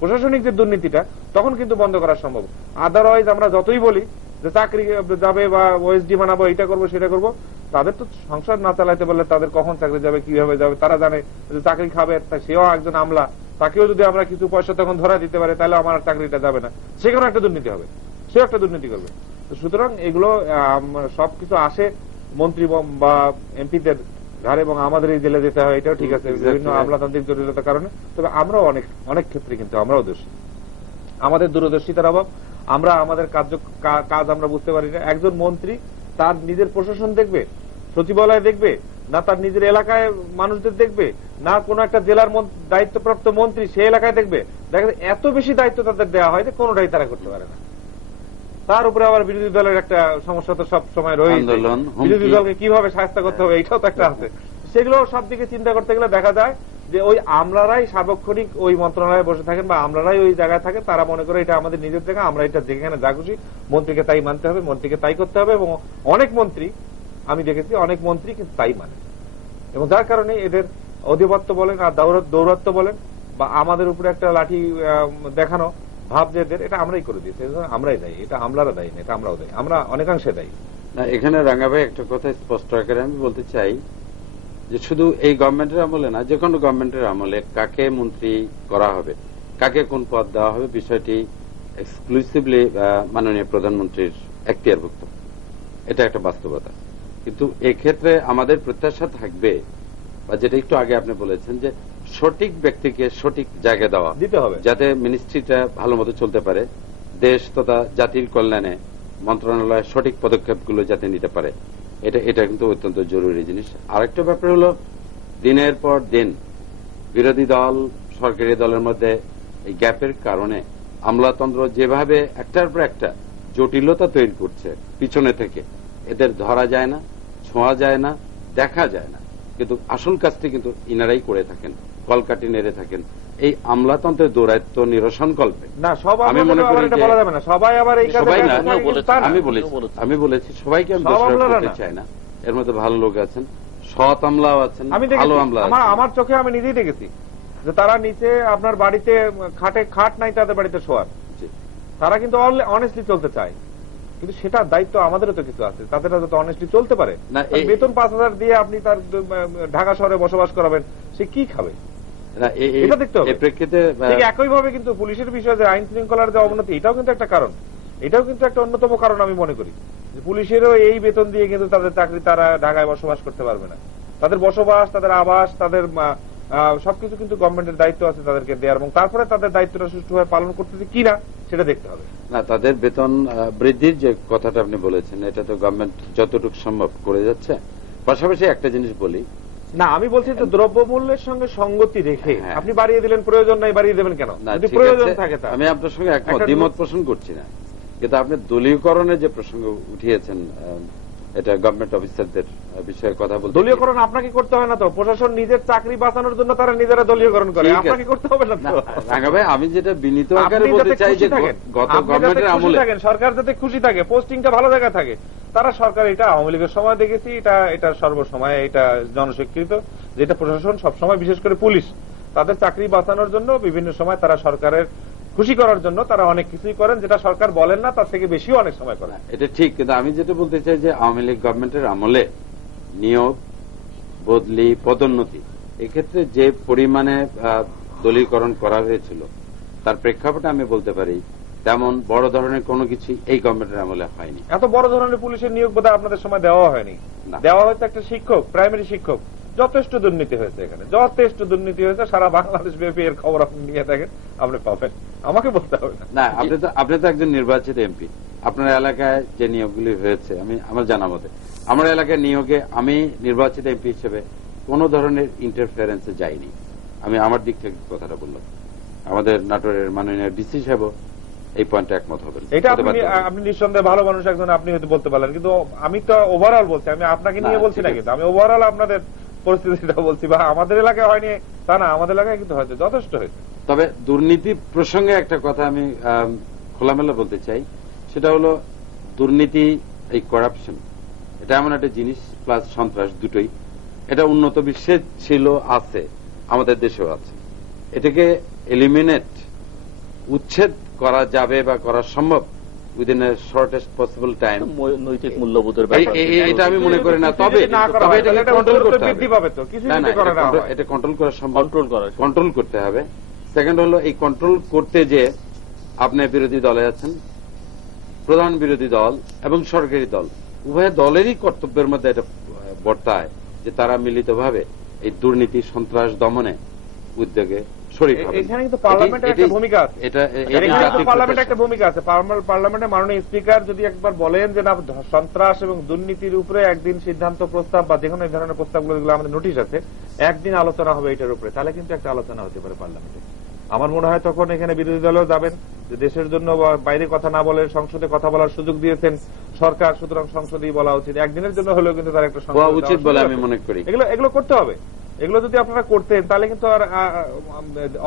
প্রশাসনিক যে দুর্নীতিটা তখন কিন্তু বন্ধ করা সম্ভব। আদারওয়াইজ আমরা যতই বলি যে চাকরি যাবে বা ওএসডি বানাবো, এটা করবো সেটা করবো, তাদের তো সংসার না চালাইতে বললে তাদের কখন চাকরি যাবে, কিভাবে যাবে তারা জানে। যে চাকরি খাবে সেও একজন আমলা, তাকেও যদি আমরা কিছু পয়সা তখন ধরা দিতে পারি তাহলে আমার চাকরিটা যাবে না, সেখানে একটা দুর্নীতি হবে, সেও একটা দুর্নীতি করবে। সুতরাং এগুলো সবকিছু আসে মন্ত্রী বা এমপিদের ঘাড়ে এবং আমাদের এই জেলে যেতে হয়, এটাও ঠিক আছে বিভিন্ন আমলাতান্ত্রিক জটিলতার কারণে। তবে আমরাও অনেক ক্ষেত্রে কিন্তু আমরাও দোষী, আমাদের দূরদর্শিতার অভাব, আমরা আমাদের কাজ আমরা বুঝতে পারি না। একজন মন্ত্রী তার নিজের প্রশাসন দেখবে, সচিবালয় দেখবে, না তার নিজের এলাকায় মানুষদের দেখবে, না কোনো একটা জেলার দায়িত্বপ্রাপ্ত মন্ত্রী সে এলাকায় দেখবে। দেখা যায় এত বেশি দায়িত্ব তাদের দেওয়া হয় যে কোনোটাই তারা করতে পারে না। তার উপরে আবার বিরোধী দলের একটা সমস্যা তো সব সময় রয়েছে, বিরোধী দলকে কিভাবে সাহায্য করতে হবে এটাও তো একটা আছে। সেগুলো সব দিকে চিন্তা করতে গেলে দেখা যায় যে ওই আমলারাই সার্বক্ষণিক ওই মন্ত্রণালয়ে বসে থাকেন বা আমলারাই ওই জায়গায় থাকেন। তারা মনে করে এটা আমাদের নিজের জায়গা, আমরা এটা যেখানে যা খুশি মন্ত্রীকে তাই মানতে হবে, মন্ত্রীকে তাই করতে হবে। এবং অনেক মন্ত্রী আমি দেখেছি, অনেক মন্ত্রী কিন্তু তাই মানে, এবং যার কারণে এদের অধিপত্য বলেন আর দৌরত্ব বলেন বা আমাদের উপরে একটা লাঠি দেখানো ভাব যে এদের, এটা আমরাই করে দিয়েছি, আমরাই দায়ী, এটা আমলারা দায়ী না, এটা আমরাও দায়ী, আমরা অনেকাংশে দায়ী। না, এখানে রাঙ্গা ভাই একটা কথা স্পষ্ট আকারে আমি বলতে চাই যে শুধু এই গভর্নমেন্টের আমলে না, যে কোনো গভর্নমেন্টের আমলে কাকে মন্ত্রী করা হবে, কাকে কোন পদ দেওয়া হবে, বিষয়টি এক্সক্লুসিভলি মাননীয় প্রধানমন্ত্রীর এখতিয়ারভুক্ত। এটা একটা বাস্তবতা। কিন্তু এক্ষেত্রে আমাদের প্রত্যাশা থাকবে, বা যেটা একটু আগে আপনি বলেছেন, যে সঠিক ব্যক্তিকে সঠিক জায়গা দেওয়া দিতে হবে, যাতে মিনিস্ট্রিটা ভালো মতো চলতে পারে, দেশ তথা জাতির কল্যাণে মন্ত্রণালয় সঠিক পদক্ষেপগুলো যাতে নিতে পারে। এটা কিন্তু অত্যন্ত জরুরি জিনিস। আরেকটা ব্যাপার হলো, দিনের পর দিন বিরোধী দল সরকারি দলের মধ্যে এই গ্যাপের কারণে আমলাতন্ত্র যেভাবে একটার পর একটা জটিলতা তৈরি করছে পিছনে থেকে, এদের ধরা যায় না, ছোঁয়া যায় না, দেখা যায় না, কিন্তু আসল কাজটি কিন্তু ইনারাই করে থাকেন, কলকাঠি নেড়ে থাকেন এই আমলাতন্ত্রের দৌরাত্ম্য নিরসন কল্পে। না, সব আমি মনে করি এটা বলা যাবে না, সবাই আবার এই কাজে আমি বলেছি সবাইকে আমি দোষারোপ করতে চাই না, এর মধ্যে ভালো লোক আছেন, সৎ আমলাও আছেন, ভালো আমলা আছেন। আমার চোখে আমি নিজেই দেখেছি যে তারা নিচে আপনার বাড়িতে খাট নাই তাদের বাড়িতে শোয়ার, তারা কিন্তু অনেস্টলি চলতে চায়, কিন্তু সেটা দায়িত্ব আমাদেরও তো কিছু আছে, তাদের যাতে অনেস্টলি চলতে পারে। বেতন 5,000 দিয়ে আপনি তার ঢাকা শহরে বসবাস করাবেন, সে কি খাবে এটা দেখতে হবে। ঠিক একইভাবে কিন্তু পুলিশের বিষয়ে যে আইন শৃঙ্খলার যে অবনতি, এটাও কিন্তু একটা কারণ, এটাও কিন্তু একটা অন্যতম কারণ আমি মনে করি। পুলিশেরও এই বেতন দিয়ে কিন্তু তাদের চাকরি, তারা ঢাকায় বসবাস করতে পারবে না। তাদের বসবাস, তাদের আবাস, তাদের সবকিছু কিন্তু গভর্নমেন্টের দায়িত্ব আছে তাদেরকে দেওয়ার, এবং তারপরে তাদের দায়িত্বটা সুষ্ঠুভাবে পালন করতেছে কিনা সেটা দেখতে হবে। না, তাদের বেতন বৃদ্ধির যে কথাটা আপনি বলেছেন, এটা তো গভর্নমেন্ট যতটুকু সম্ভব করে যাচ্ছে। পাশাপাশি একটা জিনিস বলি, না আমি বলছি যে দ্রব্যমূল্যের সঙ্গে সঙ্গতি রেখে আপনি বাড়িয়ে দিলেন, প্রয়োজন নাই বাড়িয়ে দেবেন কেন? যদি প্রয়োজন থাকে, আমি আপনার সঙ্গে একমত, দ্বিমত পোষণ করছি না, কিন্তু আপনি দলীয়করণের যে প্রসঙ্গ উঠিয়েছেন, এটা গভর্নমেন্ট অফিসারদের বিষয়ে কথা বলতে, দলীয়করণ আপনাকে করতে হয় না তো, প্রশাসন নিজের চাকরি বাঁচানোর জন্য তারা নিজেরা দলীয়করণ করে, আপনাকে করতে হবে না তো। রাঙ্গা ভাই, আমি যেটা বিনীত আকারে বলতে চাই যে গত গভর্নমেন্টের আমলে সরকার যাতে খুশি থাকে, পোস্টিংটা ভালো জায়গায় থাকে, তারা সরকার, এটা আওয়ামী লীগের সময় দেখেছি, এটা সর্বসময় এটা জনস্বীকৃত, যেটা প্রশাসন সবসময়, বিশেষ করে পুলিশ, তাদের চাকরি বাঁচানোর জন্য বিভিন্ন সময় তারা সরকারের খুশি করার জন্য তারা অনেক কিছুই করেন, যেটা সরকার বলেন না তার থেকে বেশিও অনেক সময় করেন। এটা ঠিক, কিন্তু আমি যেটা বলতে চাই যে আওয়ামী লীগ গভর্নমেন্টের আমলে নিয়োগ, বদলি, পদোন্নতি, এক্ষেত্রে যে পরিমাণে দলীয়করণ করা হয়েছিল, তার প্রেক্ষাপটে আমি বলতে পারি তেমন বড় ধরনের কোনো কিছু এই গভর্নমেন্টের আমলে হয়নি। এত বড় ধরনের পুলিশের নিয়োগ বোধহয় আপনাদের সময় দেওয়া হয়নি। দেওয়া হয়েছে একটা শিক্ষক, প্রাইমারি শিক্ষক, যথেষ্ট দুর্নীতি হয়েছে এখানে, যথেষ্ট দুর্নীতি হয়েছে, সারা বাংলাদেশ ব্যাপী এর খবর আপনি নিয়ে থাকেন, আপনি পাবেন, আমাকে বলতে হবে না। আপনি তো একজন নির্বাচিত এমপি, আপনার এলাকায় যে নিয়োগগুলি হয়েছে, আমি আমার জানা মতে আমার এলাকায় নিয়োগে আমি নির্বাচিত এমপি হিসেবে কোন ধরনের ইন্টারফারেন্সে যাইনি। আমি আমার দিক থেকে কথাটা বললাম, আমাদের নাটোরের মাননীয় ডিসি সাহেব এই পয়েন্টে একমত হবেন। এটা আপনি নিঃসন্দেহে ভালো মানুষ একজন, আপনি হয়তো বলতে পারলেন, কিন্তু আমি তো ওভারঅল বলছি, আমি আপনাকে নিয়ে বলছি না, কিন্তু আমি ওভারঅল আপনাদের পরিস্থিতিটা বলছি, বা আমাদের এলাকায় হয়নি তা না, আমাদের এলাকায় কিন্তু হয়তো যথেষ্ট হয়েছে। তবে দুর্নীতি প্রসঙ্গে একটা কথা আমি খোলামেলা বলতে চাই, সেটা হলো দুর্নীতি, এই করাপশন, এটা এমন একটা জিনিস, প্লাস সন্ত্রাস, দুটোই, এটা উন্নত বিশ্বে ছিল, আছে, আমাদের দেশেও আছে। এটাকে এলিমিনেট, উচ্ছেদ করা যাবে বা করা সম্ভব within a shortest possible time, নৈতিক মূল্যবোধের ব্যাপার, এটা আমি মনে করি না। তবে এটাকে কন্ট্রোল করতে হবে, এটা কন্ট্রোল করা সম্ভব, কন্ট্রোল করতে হবে। সেকেন্ড হলো, এই কন্ট্রোল করতে যে আপনি বিরোধী দলে আছেন, প্রধান বিরোধী দল এবং সরকারি দল, উভয় দলেরই কর্তব্যের মধ্যে এটা বর্তায় যে তারা মিলিতভাবে এই দুর্নীতি, সন্ত্রাস দমনে উদ্যোগে শরীক হবেন। এখানে কিন্তু পার্লামেন্টের একটা ভূমিকা আছে, পার্লামেন্টের একটা ভূমিকা আছে। পার্লামেন্টের মাননীয় স্পিকার যদি একবার বলেন যে না, সন্ত্রাস এবং দুর্নীতির উপরে একদিন সিদ্ধান্ত প্রস্তাব বা যে কোনো ধরনের প্রস্তাবগুলো যেগুলো আমাদের নোটিশ আছে, একদিন আলোচনা হবে এটার উপরে, তাহলে কিন্তু একটা আলোচনা হতে পারে পার্লামেন্টে। আমার মনে হয় তখন এখানে বিরোধী দলও যাবেন, যে দেশের জন্য বাইরে কথা না বলে সংসদে কথা বলার সুযোগ দিয়েছেন সরকার, সুতরাং সংসদেই বলা উচিত। একদিনের জন্য হলেও কিন্তু তার একটা উচিত বলে আমি মনে করি। এগুলো করতে হবে। এগুলো যদি আপনারা করতেন তাহলে কিন্তু আর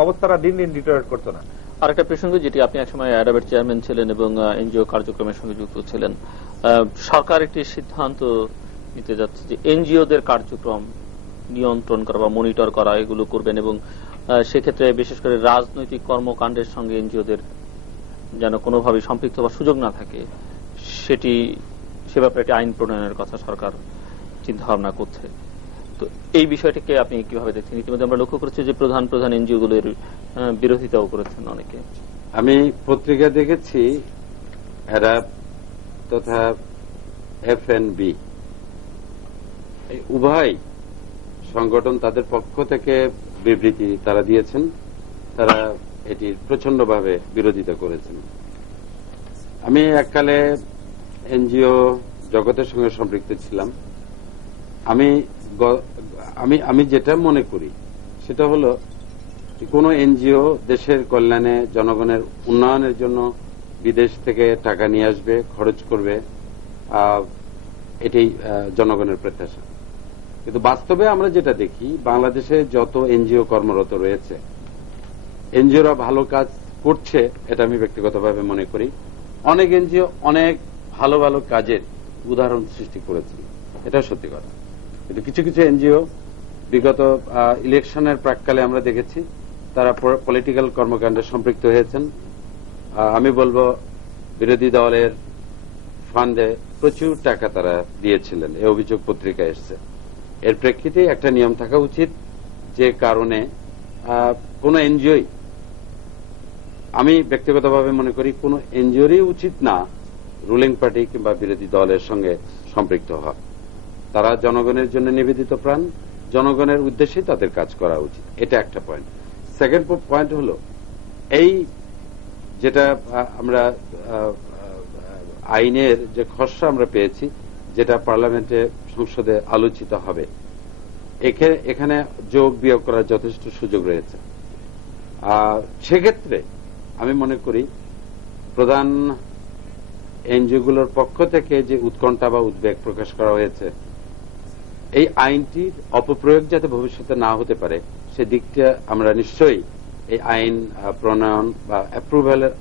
অবস্থাটা দিন দিন ডিটোরিয়েট করতো না। আরেকটা প্রসঙ্গ, যেটি আপনি একসময় অ্যাডাবের চেয়ারম্যান ছিলেন এবং এনজিও কার্যক্রমের সঙ্গে যুক্ত ছিলেন, সরকার একটি সিদ্ধান্ত নিতে যাচ্ছে যে এনজিওদের কার্যক্রম নিয়ন্ত্রণ করা বা মনিটর করা, এগুলো করবেন এবং সেক্ষেত্রে বিশেষ করে রাজনৈতিক কর্মকাণ্ডের সঙ্গে এনজিওদের যেন কোনোভাবে সম্পৃক্ত হওয়ার সুযোগ না থাকে, সে ব্যাপারে একটি আইন প্রণয়নের কথা সরকার চিন্তা ভাবনা করছে। তো এই বিষয়টিকে আপনি কিভাবে দেখছেন? ইতিমধ্যে আমরা লক্ষ্য করেছি যে প্রধান প্রধান এনজিওগুলোর বিরোধিতাও করেছেন অনেকে। আমি পত্রিকা দেখেছি অ্যারাব তথা এফএনবি উভয় সংগঠন তাদের পক্ষ থেকে বিবৃতি তারা দিয়েছেন, তারা এটির প্রচন্ডভাবে বিরোধিতা করেছেন। আমি এককালে এনজিও জগতের সঙ্গে সম্পৃক্ত ছিলাম। আমি যেটা মনে করি সেটা হলো কোন এনজিও দেশের কল্যাণে, জনগণের উন্নয়নের জন্য বিদেশ থেকে টাকা নিয়ে আসবে, খরচ করবে, এটাই জনগণের প্রত্যাশা। কিন্তু বাস্তবে আমরা যেটা দেখি, বাংলাদেশে যত এনজিও কর্মরত রয়েছে, এনজিওরা ভালো কাজ করছে, এটা আমি ব্যক্তিগতভাবে মনে করি। অনেক এনজিও অনেক ভালো ভালো কাজের উদাহরণ সৃষ্টি করেছে, এটা সত্যি কথা। কিন্তু কিছু কিছু এনজিও বিগত ইলেকশনের প্রাককালে আমরা দেখেছি তারা পলিটিক্যাল কর্মকাণ্ডে সম্পৃক্ত হয়েছেন। আমি বলবো বিরোধী দলের ফান্ডে প্রচুর টাকা তারা দিয়েছিলেন, এই অভিযোগ পত্রিকায় এসছে। এর প্রেক্ষিতে একটা নিয়ম থাকা উচিত, যে কারণে কোন এনজিওই, আমি ব্যক্তিগতভাবে মনে করি কোন এনজিওরই উচিত না রুলিং পার্টি কিংবা বিরোধী দলের সঙ্গে সম্পৃক্ত হওয়া। তারা জনগণের জন্য নিবেদিত প্রাণ, জনগণের উদ্দেশ্যে তাদের কাজ করা উচিত। এটা একটা পয়েন্ট। সেকেন্ড পয়েন্ট হলো এই যেটা আমরা আইনের যে খসড়া আমরা পেয়েছি, যেটা পার্লামেন্টে সংসদে আলোচিত হবে, এখানে যোগ বিয়োগ করার যথেষ্ট সুযোগ রয়েছে। সেক্ষেত্রে আমি মনে করি প্রধান এনজিওগুলোর পক্ষ থেকে যে উৎকণ্ঠা বা উদ্বেগ প্রকাশ করা হয়েছে, এই আইনটির অপপ্রয়োগ যাতে ভবিষ্যতে না হতে পারে, সেদিকটা আমরা নিশ্চয়ই এই আইন প্রণয়ন বা অ্যাপ্রুভালের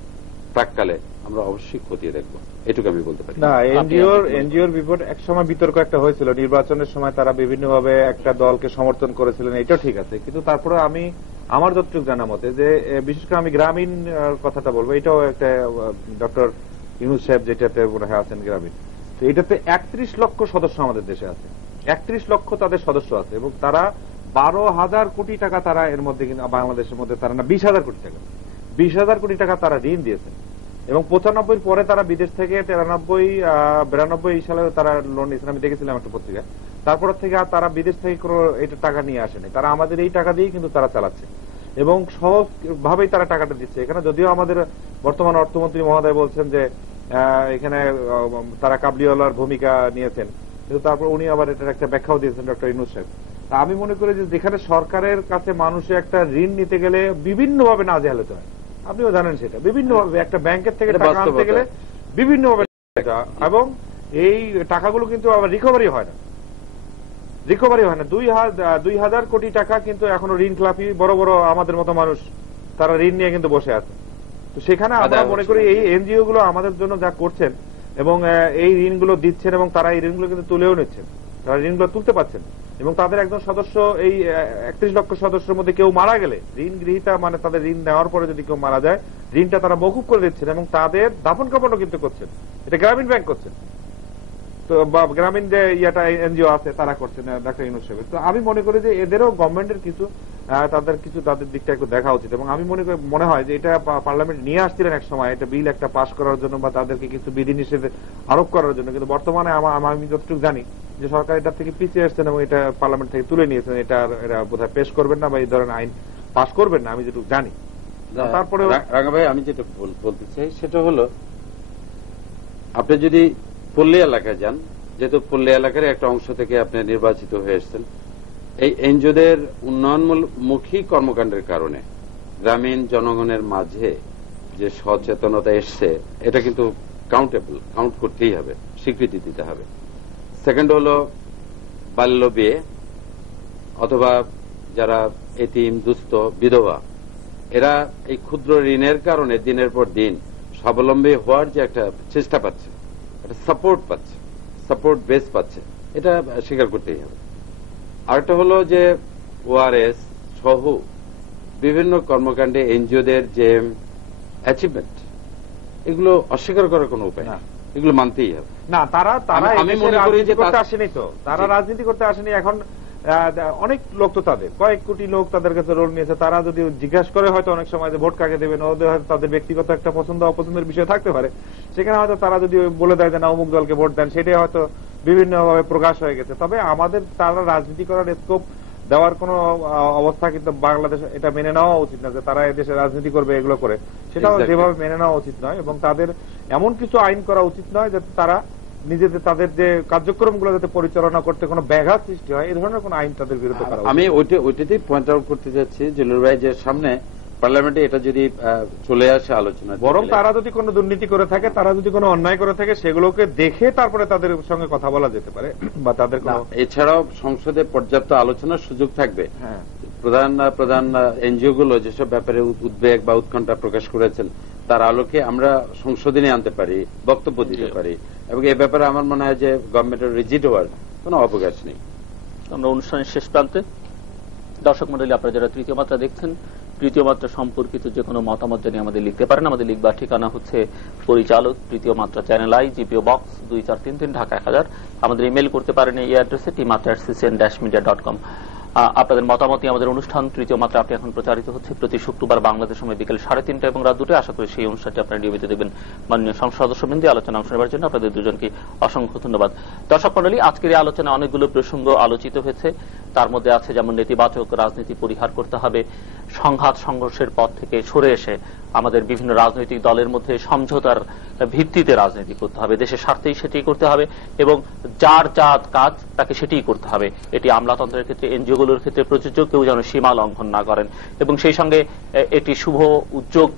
প্রাককালে আমরা অবশ্যই খতিয়ে দেখব, এটুকু আমি বলতে পারি। না, এনজিওর বিপদ একসময় বিতর্ক একটা হয়েছিল, নির্বাচনের সময় তারা বিভিন্নভাবে একটা দলকে সমর্থন করেছিলেন, এটাও ঠিক আছে। কিন্তু তারপরে আমার যতটুকু জানা মতে, যে বিশেষ করে আমি গ্রামীণ কথাটা বলবো, এটাও একটা ডক্টর ইউনূস সাহেব যেটাতে মনে হয় আছেন গ্রামীণ, তো এটাতে 31 লক্ষ সদস্য আমাদের দেশে আছে, 31 লক্ষ তাদের সদস্য আছে, এবং তারা 12,000 কোটি টাকা তারা এর মধ্যে, কিন্তু বাংলাদেশের মধ্যে তারা না 20,000 কোটি টাকা, 20,000 কোটি টাকা তারা ঋণ দিয়েছেন। এবং 95 পরে তারা বিদেশ থেকে 93-92 সালে তারা লোন নিয়েছেন, আমি দেখেছিলাম একটা পত্রিকা। তারপর থেকে আর তারা বিদেশ থেকে কোনো এটা টাকা নিয়ে আসেনি, তারা আমাদের এই টাকা দিয়েই কিন্তু তারা চালাচ্ছে এবং সহজভাবেই তারা টাকাটা দিচ্ছে। এখানে যদিও আমাদের বর্তমান অর্থমন্ত্রী মহোদয় বলছেন যে এখানে তারা কাবলিওয়ালার ভূমিকা নিয়েছেন, কিন্তু তারপর উনি আবার এটার একটা ব্যাখ্যাও দিয়েছেন ডক্টর ইউনূস সাহেব। তা আমি মনে করি যে যেখানে সরকারের কাছে মানুষে একটা ঋণ নিতে গেলে বিভিন্নভাবে নাজেহাল হতে হয়, আপনিও জানেন সেটা, বিভিন্নভাবে একটা ব্যাংকের থেকে টাকা আনতে গেলে বিভিন্নভাবে, এবং এই টাকাগুলো কিন্তু আবার রিকভারি হয় না। 2,000 কোটি টাকা কিন্তু এখনো ঋণ খেলাপি বড় বড় আমাদের মতো মানুষ তারা ঋণ নিয়ে কিন্তু বসে আছে। তো সেখানে আমরা মনে করি এই এনজিও গুলো আমাদের জন্য যা করছেন এবং এই ঋণগুলো দিচ্ছেন, এবং তারা এই ঋণগুলো কিন্তু তুলেও নিচ্ছেন, তারা ঋণগুলো তুলতে পারছেন, এবং তাদের একজন সদস্য, এই 31 লক্ষ সদস্যের মধ্যে কেউ মারা গেলে, ঋণ গ্রহীতা মানে তাদের ঋণ নেওয়ার পরে যদি কেউ মারা যায়, ঋণটা তারা মকুব করে দিচ্ছেন এবং তাদের দাফন কাফনও কিন্তু করছেন। এটা গ্রামীণ ব্যাংক করছেন, তো গ্রামীণ যে এনজিও আছে তারা করছেন ডাক্তার ইউনূস সাহেব। তো আমি মনে করি যে এদেরও গভর্নমেন্টের তাদের দিকটা একটু দেখা উচিত, এবং আমি মনে হয় যে এটা পার্লামেন্ট নিয়ে আসছিলেন এক সময়, এটা বিল একটা পাস করার জন্য বা তাদেরকে কিছু বিধিনিষেধ আরোপ করার জন্য, কিন্তু বর্তমানে আমি যতটুকু জানি যে সরকার এটা থেকে পিছিয়ে আসছেন এবং এটা পার্লামেন্ট থেকে তুলে নিয়েছেন, এটা বোধহয় পেশ করবেন না বা এই ধরনের আইন পাস করবেন না, আমি যেটুকু জানি। তারপরে রাঙা ভাই, আমি যেটা বলতে চাই সেটা হলো, আপনি যদি পল্লী এলাকায় যান, যেহেতু পল্লী এলাকার একটা অংশ থেকে আপনি নির্বাচিত হয়ে এসেছেন, এই এনজিওদের উন্নয়নমুখী কর্মকাণ্ডের কারণে গ্রামীণ জনগণের মাঝে যে সচেতনতা এসছে, এটা কিন্তু কাউন্টেবল, কাউন্ট করতেই হবে, স্বীকৃতি দিতে হবে। সেকেন্ড হলো বাল্য বিয়ে, অথবা যারা এতিম, দুস্থ, বিধবা, এরা এই ক্ষুদ্র ঋণের কারণে দিনের পর দিন স্বাবলম্বী হওয়ার যে একটা চেষ্টা পাচ্ছে, একটা সাপোর্ট পাচ্ছে, সাপোর্ট বেস পাচ্ছে, এটা স্বীকার করতেই হবে। আরেকটা হলো যে ওআরএস সহ বিভিন্ন কর্মকাণ্ডে এনজিওদের যে অ্যাচিভমেন্ট, এগুলো অস্বীকার করার কোনো উপায় না, এগুলো মানতেই হবে। না, তারা আমি মনে করি যে করতে আসেনি, তো তারা রাজনীতি করতে আসেনি। এখন অনেক লোক তো তাদের কয়েক কোটি লোক তাদের কাছে রোল নিয়েছে, তারা যদি জিজ্ঞাসা করে হয়তো অনেক সময় যে ভোট কাকে দেবেন, ওদের হয়তো তাদের ব্যক্তিগত একটা পছন্দ অপছন্দের বিষয় থাকতে পারে, সেখানে হয়তো তারা যদি বলে দেয় যে না অমুক দলকে ভোট দেন, সেটাই হয়তো বিভিন্নভাবে প্রকাশ হয়ে গেছে। তবে আমাদের তারা রাজনীতি করার স্কোপ দেওয়ার কোন অবস্থা কিন্তু বাংলাদেশ এটা মেনে নেওয়া উচিত না, যে তারা এদেশে রাজনীতি করবে এগুলো করে, সেটাও যেভাবে মেনে নেওয়া উচিত নয়। এবং তাদের এমন কিছু আইন করা উচিত নয় যাতে তারা নিজেদের তাদের যে কার্যক্রমগুলো যাতে পরিচালনা করতে কোনো ব্যাঘাত সৃষ্টি হয়, এই ধরনের কোন আইন তাদের বিরুদ্ধে করা। আমি ওইটাতেই পয়েন্ট আউট করতে যাচ্ছি জলিল ভাই, যে সামনে পার্লামেন্টে এটা যদি চলে আসে আলোচনা, বরং তারা যদি কোনো দুর্নীতি করে থাকে, তারা যদি কোনো অন্যায় করে থাকে, সেগুলোকে দেখে তারপরে তাদের সঙ্গে কথা বলা যেতে পারে, বা তাদের এছাড়াও সংসদে পর্যাপ্ত আলোচনার সুযোগ থাকবে। প্রধান এনজিও গুলো যেসব ব্যাপারে উদ্বেগ বা উৎকণ্ঠা প্রকাশ করেছেন, তার আলোকে আমরা সংসদে নিয়ে আনতে পারি, বক্তব্য দিতে পারি, এবং এ ব্যাপারে আমার মনে হয় যে গভর্নমেন্টের রিজিড হওয়ার কোনো অবকাশ নেই। আমরা অনুষ্ঠানের শেষ প্রান্তে। দর্শক মন্ডলী, আপনারা যারা তৃতীয় মাত্রা দেখছেন, তৃতীয় মাত্রা সম্পর্কিত যে কোনো মতামত জানিয়ে আমাদের লিখতে পারেন। আমাদের লিখবার ঠিকানা হচ্ছে পরিচালক, তৃতীয় মাত্রা, চ্যানেল আই, জিপিও বক্স 2433, ঢাকা 1000। আমাদের ইমেল করতে পারেন এই অ্যাড্রেসে tmatra@ccn-media.com। আপনাদের মতামতই আমাদের অনুষ্ঠান তৃতীয় মাত্রা আপনি এখন প্রচারিত হচ্ছে প্রতি শুক্রবার বাংলাদেশ সময় বিকেল 3:30 এবং রাত 2টায়। আশা করি সেই অনুষ্ঠানটি আপনারা নিয়মিত দেখবেন। মাননীয় সংসদ সদস্যবৃন্দ, আলোচনা অংশ নেওয়ার জন্য আপনাদের দুজনকে অসংখ্য ধন্যবাদ। দর্শক মণ্ডলী, আজকের এই আলোচনায় অনেকগুলো প্রসঙ্গ আলোচিত হয়েছে। তার মধ্যে আছে যেমন নেতিবাচক রাজনীতি পরিহার করতে হবে, সংঘাত সংঘর্ষের পথ থেকে সরে এসে আমাদের বিভিন্ন রাজনৈতিক দলের মধ্যে সমঝোতার ভিত্তিতে রাজনীতি করতে হবে, দেশের স্বার্থেই সেটি করতে হবে, এবং যার যার কাজ তাকে সেটিই করতে হবে। এটি আমলাতন্ত্রের ক্ষেত্রে, এনজিওগুলোর ক্ষেত্রে প্রযোজ্য, কেউ যেন সীমা লঙ্ঘন না করেন। এবং সেই সঙ্গে একটি শুভ উদ্যোগ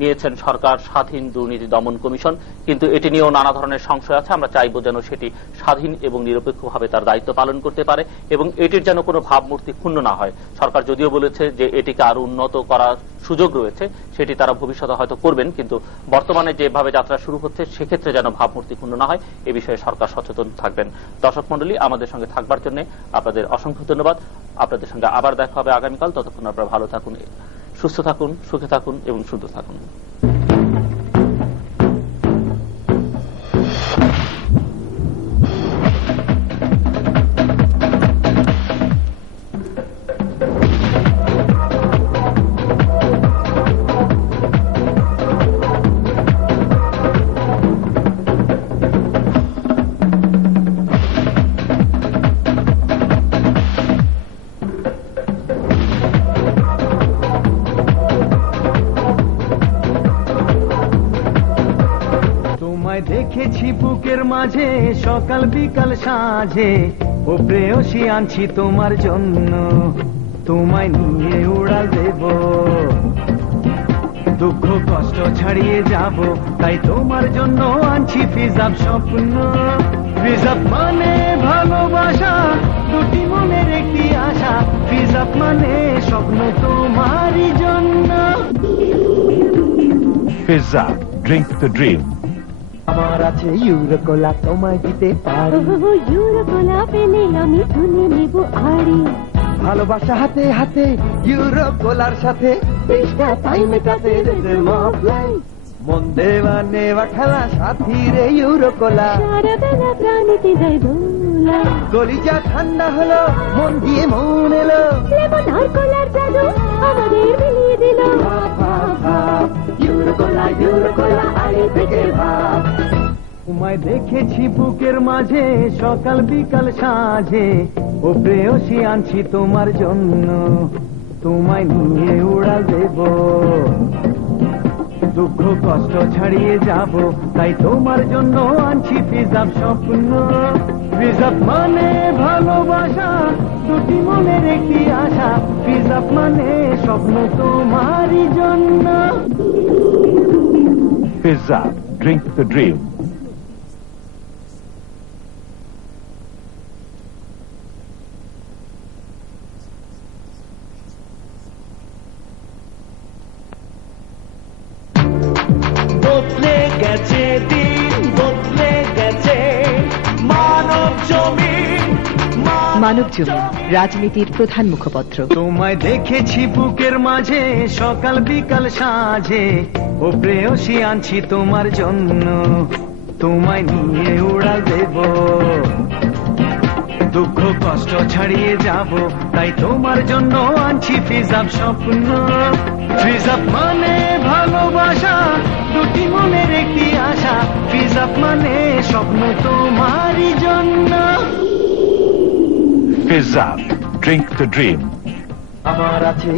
নিয়েছেন সরকার, স্বাধীন দুর্নীতি দমন কমিশন, কিন্তু এটি নিয়েও নানা ধরনের সংশয় আছে। আমরা চাইব যেন সেটি স্বাধীন এবং নিরপেক্ষভাবে তার দায়িত্ব পালন করতে পারে, এবং এটির যেন কোনো ভাবমূর্তি ক্ষুণ্ণ না হয়। সরকার যদিও বলেছে যে এটিকে আরো উন্নত করার সুযোগ রয়েছে, সেটি তারা ভবিষ্যতে হয়তো করবেন, কিন্তু বর্তমানে যেভাবে যাত্রা শুরু হচ্ছে সেক্ষেত্রে যেন ভাবমূর্তি ক্ষুণ্ণ না হয়, এ বিষয়ে সরকার সচেতন থাকবেন। দর্শক মণ্ডলী, আমাদের সঙ্গে থাকবার জন্য আপনাদের অসংখ্য ধন্যবাদ। আপনাদের সঙ্গে আবার দেখা হবে আগামীকাল। ততক্ষণ আপনারা ভালো থাকুন, সুস্থ থাকুন, সুখে থাকুন এবং সুন্দর থাকুন। দেখেছি বুকের মাঝে সকাল বিকাল সাঁঝে, ও প্রেয়সী আনছি তোমার জন্য, তোমায় নিয়ে উড়াল দেব, দুঃখ কষ্ট ছাড়িয়ে যাব, তাই তোমার জন্য আনছি ফিজাব স্বপ্ন। ফিজাব মানে ভালোবাসা, দুটি মনের একটি আশা, ফিজাব মানে স্বপ্ন তোমারই জন্য। ফিজাব, ড্রিঙ্ক দ্য ড্রিম। আমার আছে ইউরোকোলা, তোমায় দিতে পারি, ইউরোকোলা পেলে আমি তুলে নেব আড়ি, ভালোবাসা হাতে হাতে ইউরোকোলার সাথে, চেষ্টা পাই মেটাতে মন দেওয়া নেওয়া খেলা সাথী রে ইউরোকোলা, সারা বেলা প্রাণীতে যায় দোলা, কলিজা ঠান্ডা হলো মন দিয়ে মন এলো, লেমন আর কোলার জাদু আমাদের মিলিয়ে দিল, ইউরোকোলা ইউরোকোলা আগে থেকে ভাব। তোমায় দেখেছি বুকের মাঝে সকাল বিকাল সাঁঝে, ও প্রেয়সী আনছি তোমার জন্য, তোমায় নিয়ে উড়া দেব, দুঃখ কষ্ট ছাড়িয়ে যাব, তাই তোমার জন্য আনছি ফিজাব স্বপ্ন। ফিজাব মানে ভালোবাসা, দুটি মনের একটি আশা, ফিজাব মানে স্বপ্ন তোমারই জন্য। Fizzab, drink the dream. বদলে গেছে দিন, বদলে গেছে মানব জমিন। মানব জমিন রাজনীতির প্রধান মুখপত্র। তোমায় দেখেছি বুকের মাঝে সকাল বিকাল সাঁঝে, ও প্রেয়সী আনছি তোমার জন্য, তোমায় নিয়ে উড়াল দেব, দুঃখ কষ্ট ছাড়িয়ে যাব, তাই তোমার জন্য আনছি ফিজাব স্বপ্ন। ফিজাব মানে ভালোবাসা, দুটি মনের একটি আশা, ফিজাব মানে স্বপ্ন তোমারই জন্য। Fizzab, drink the dream. আমার আছে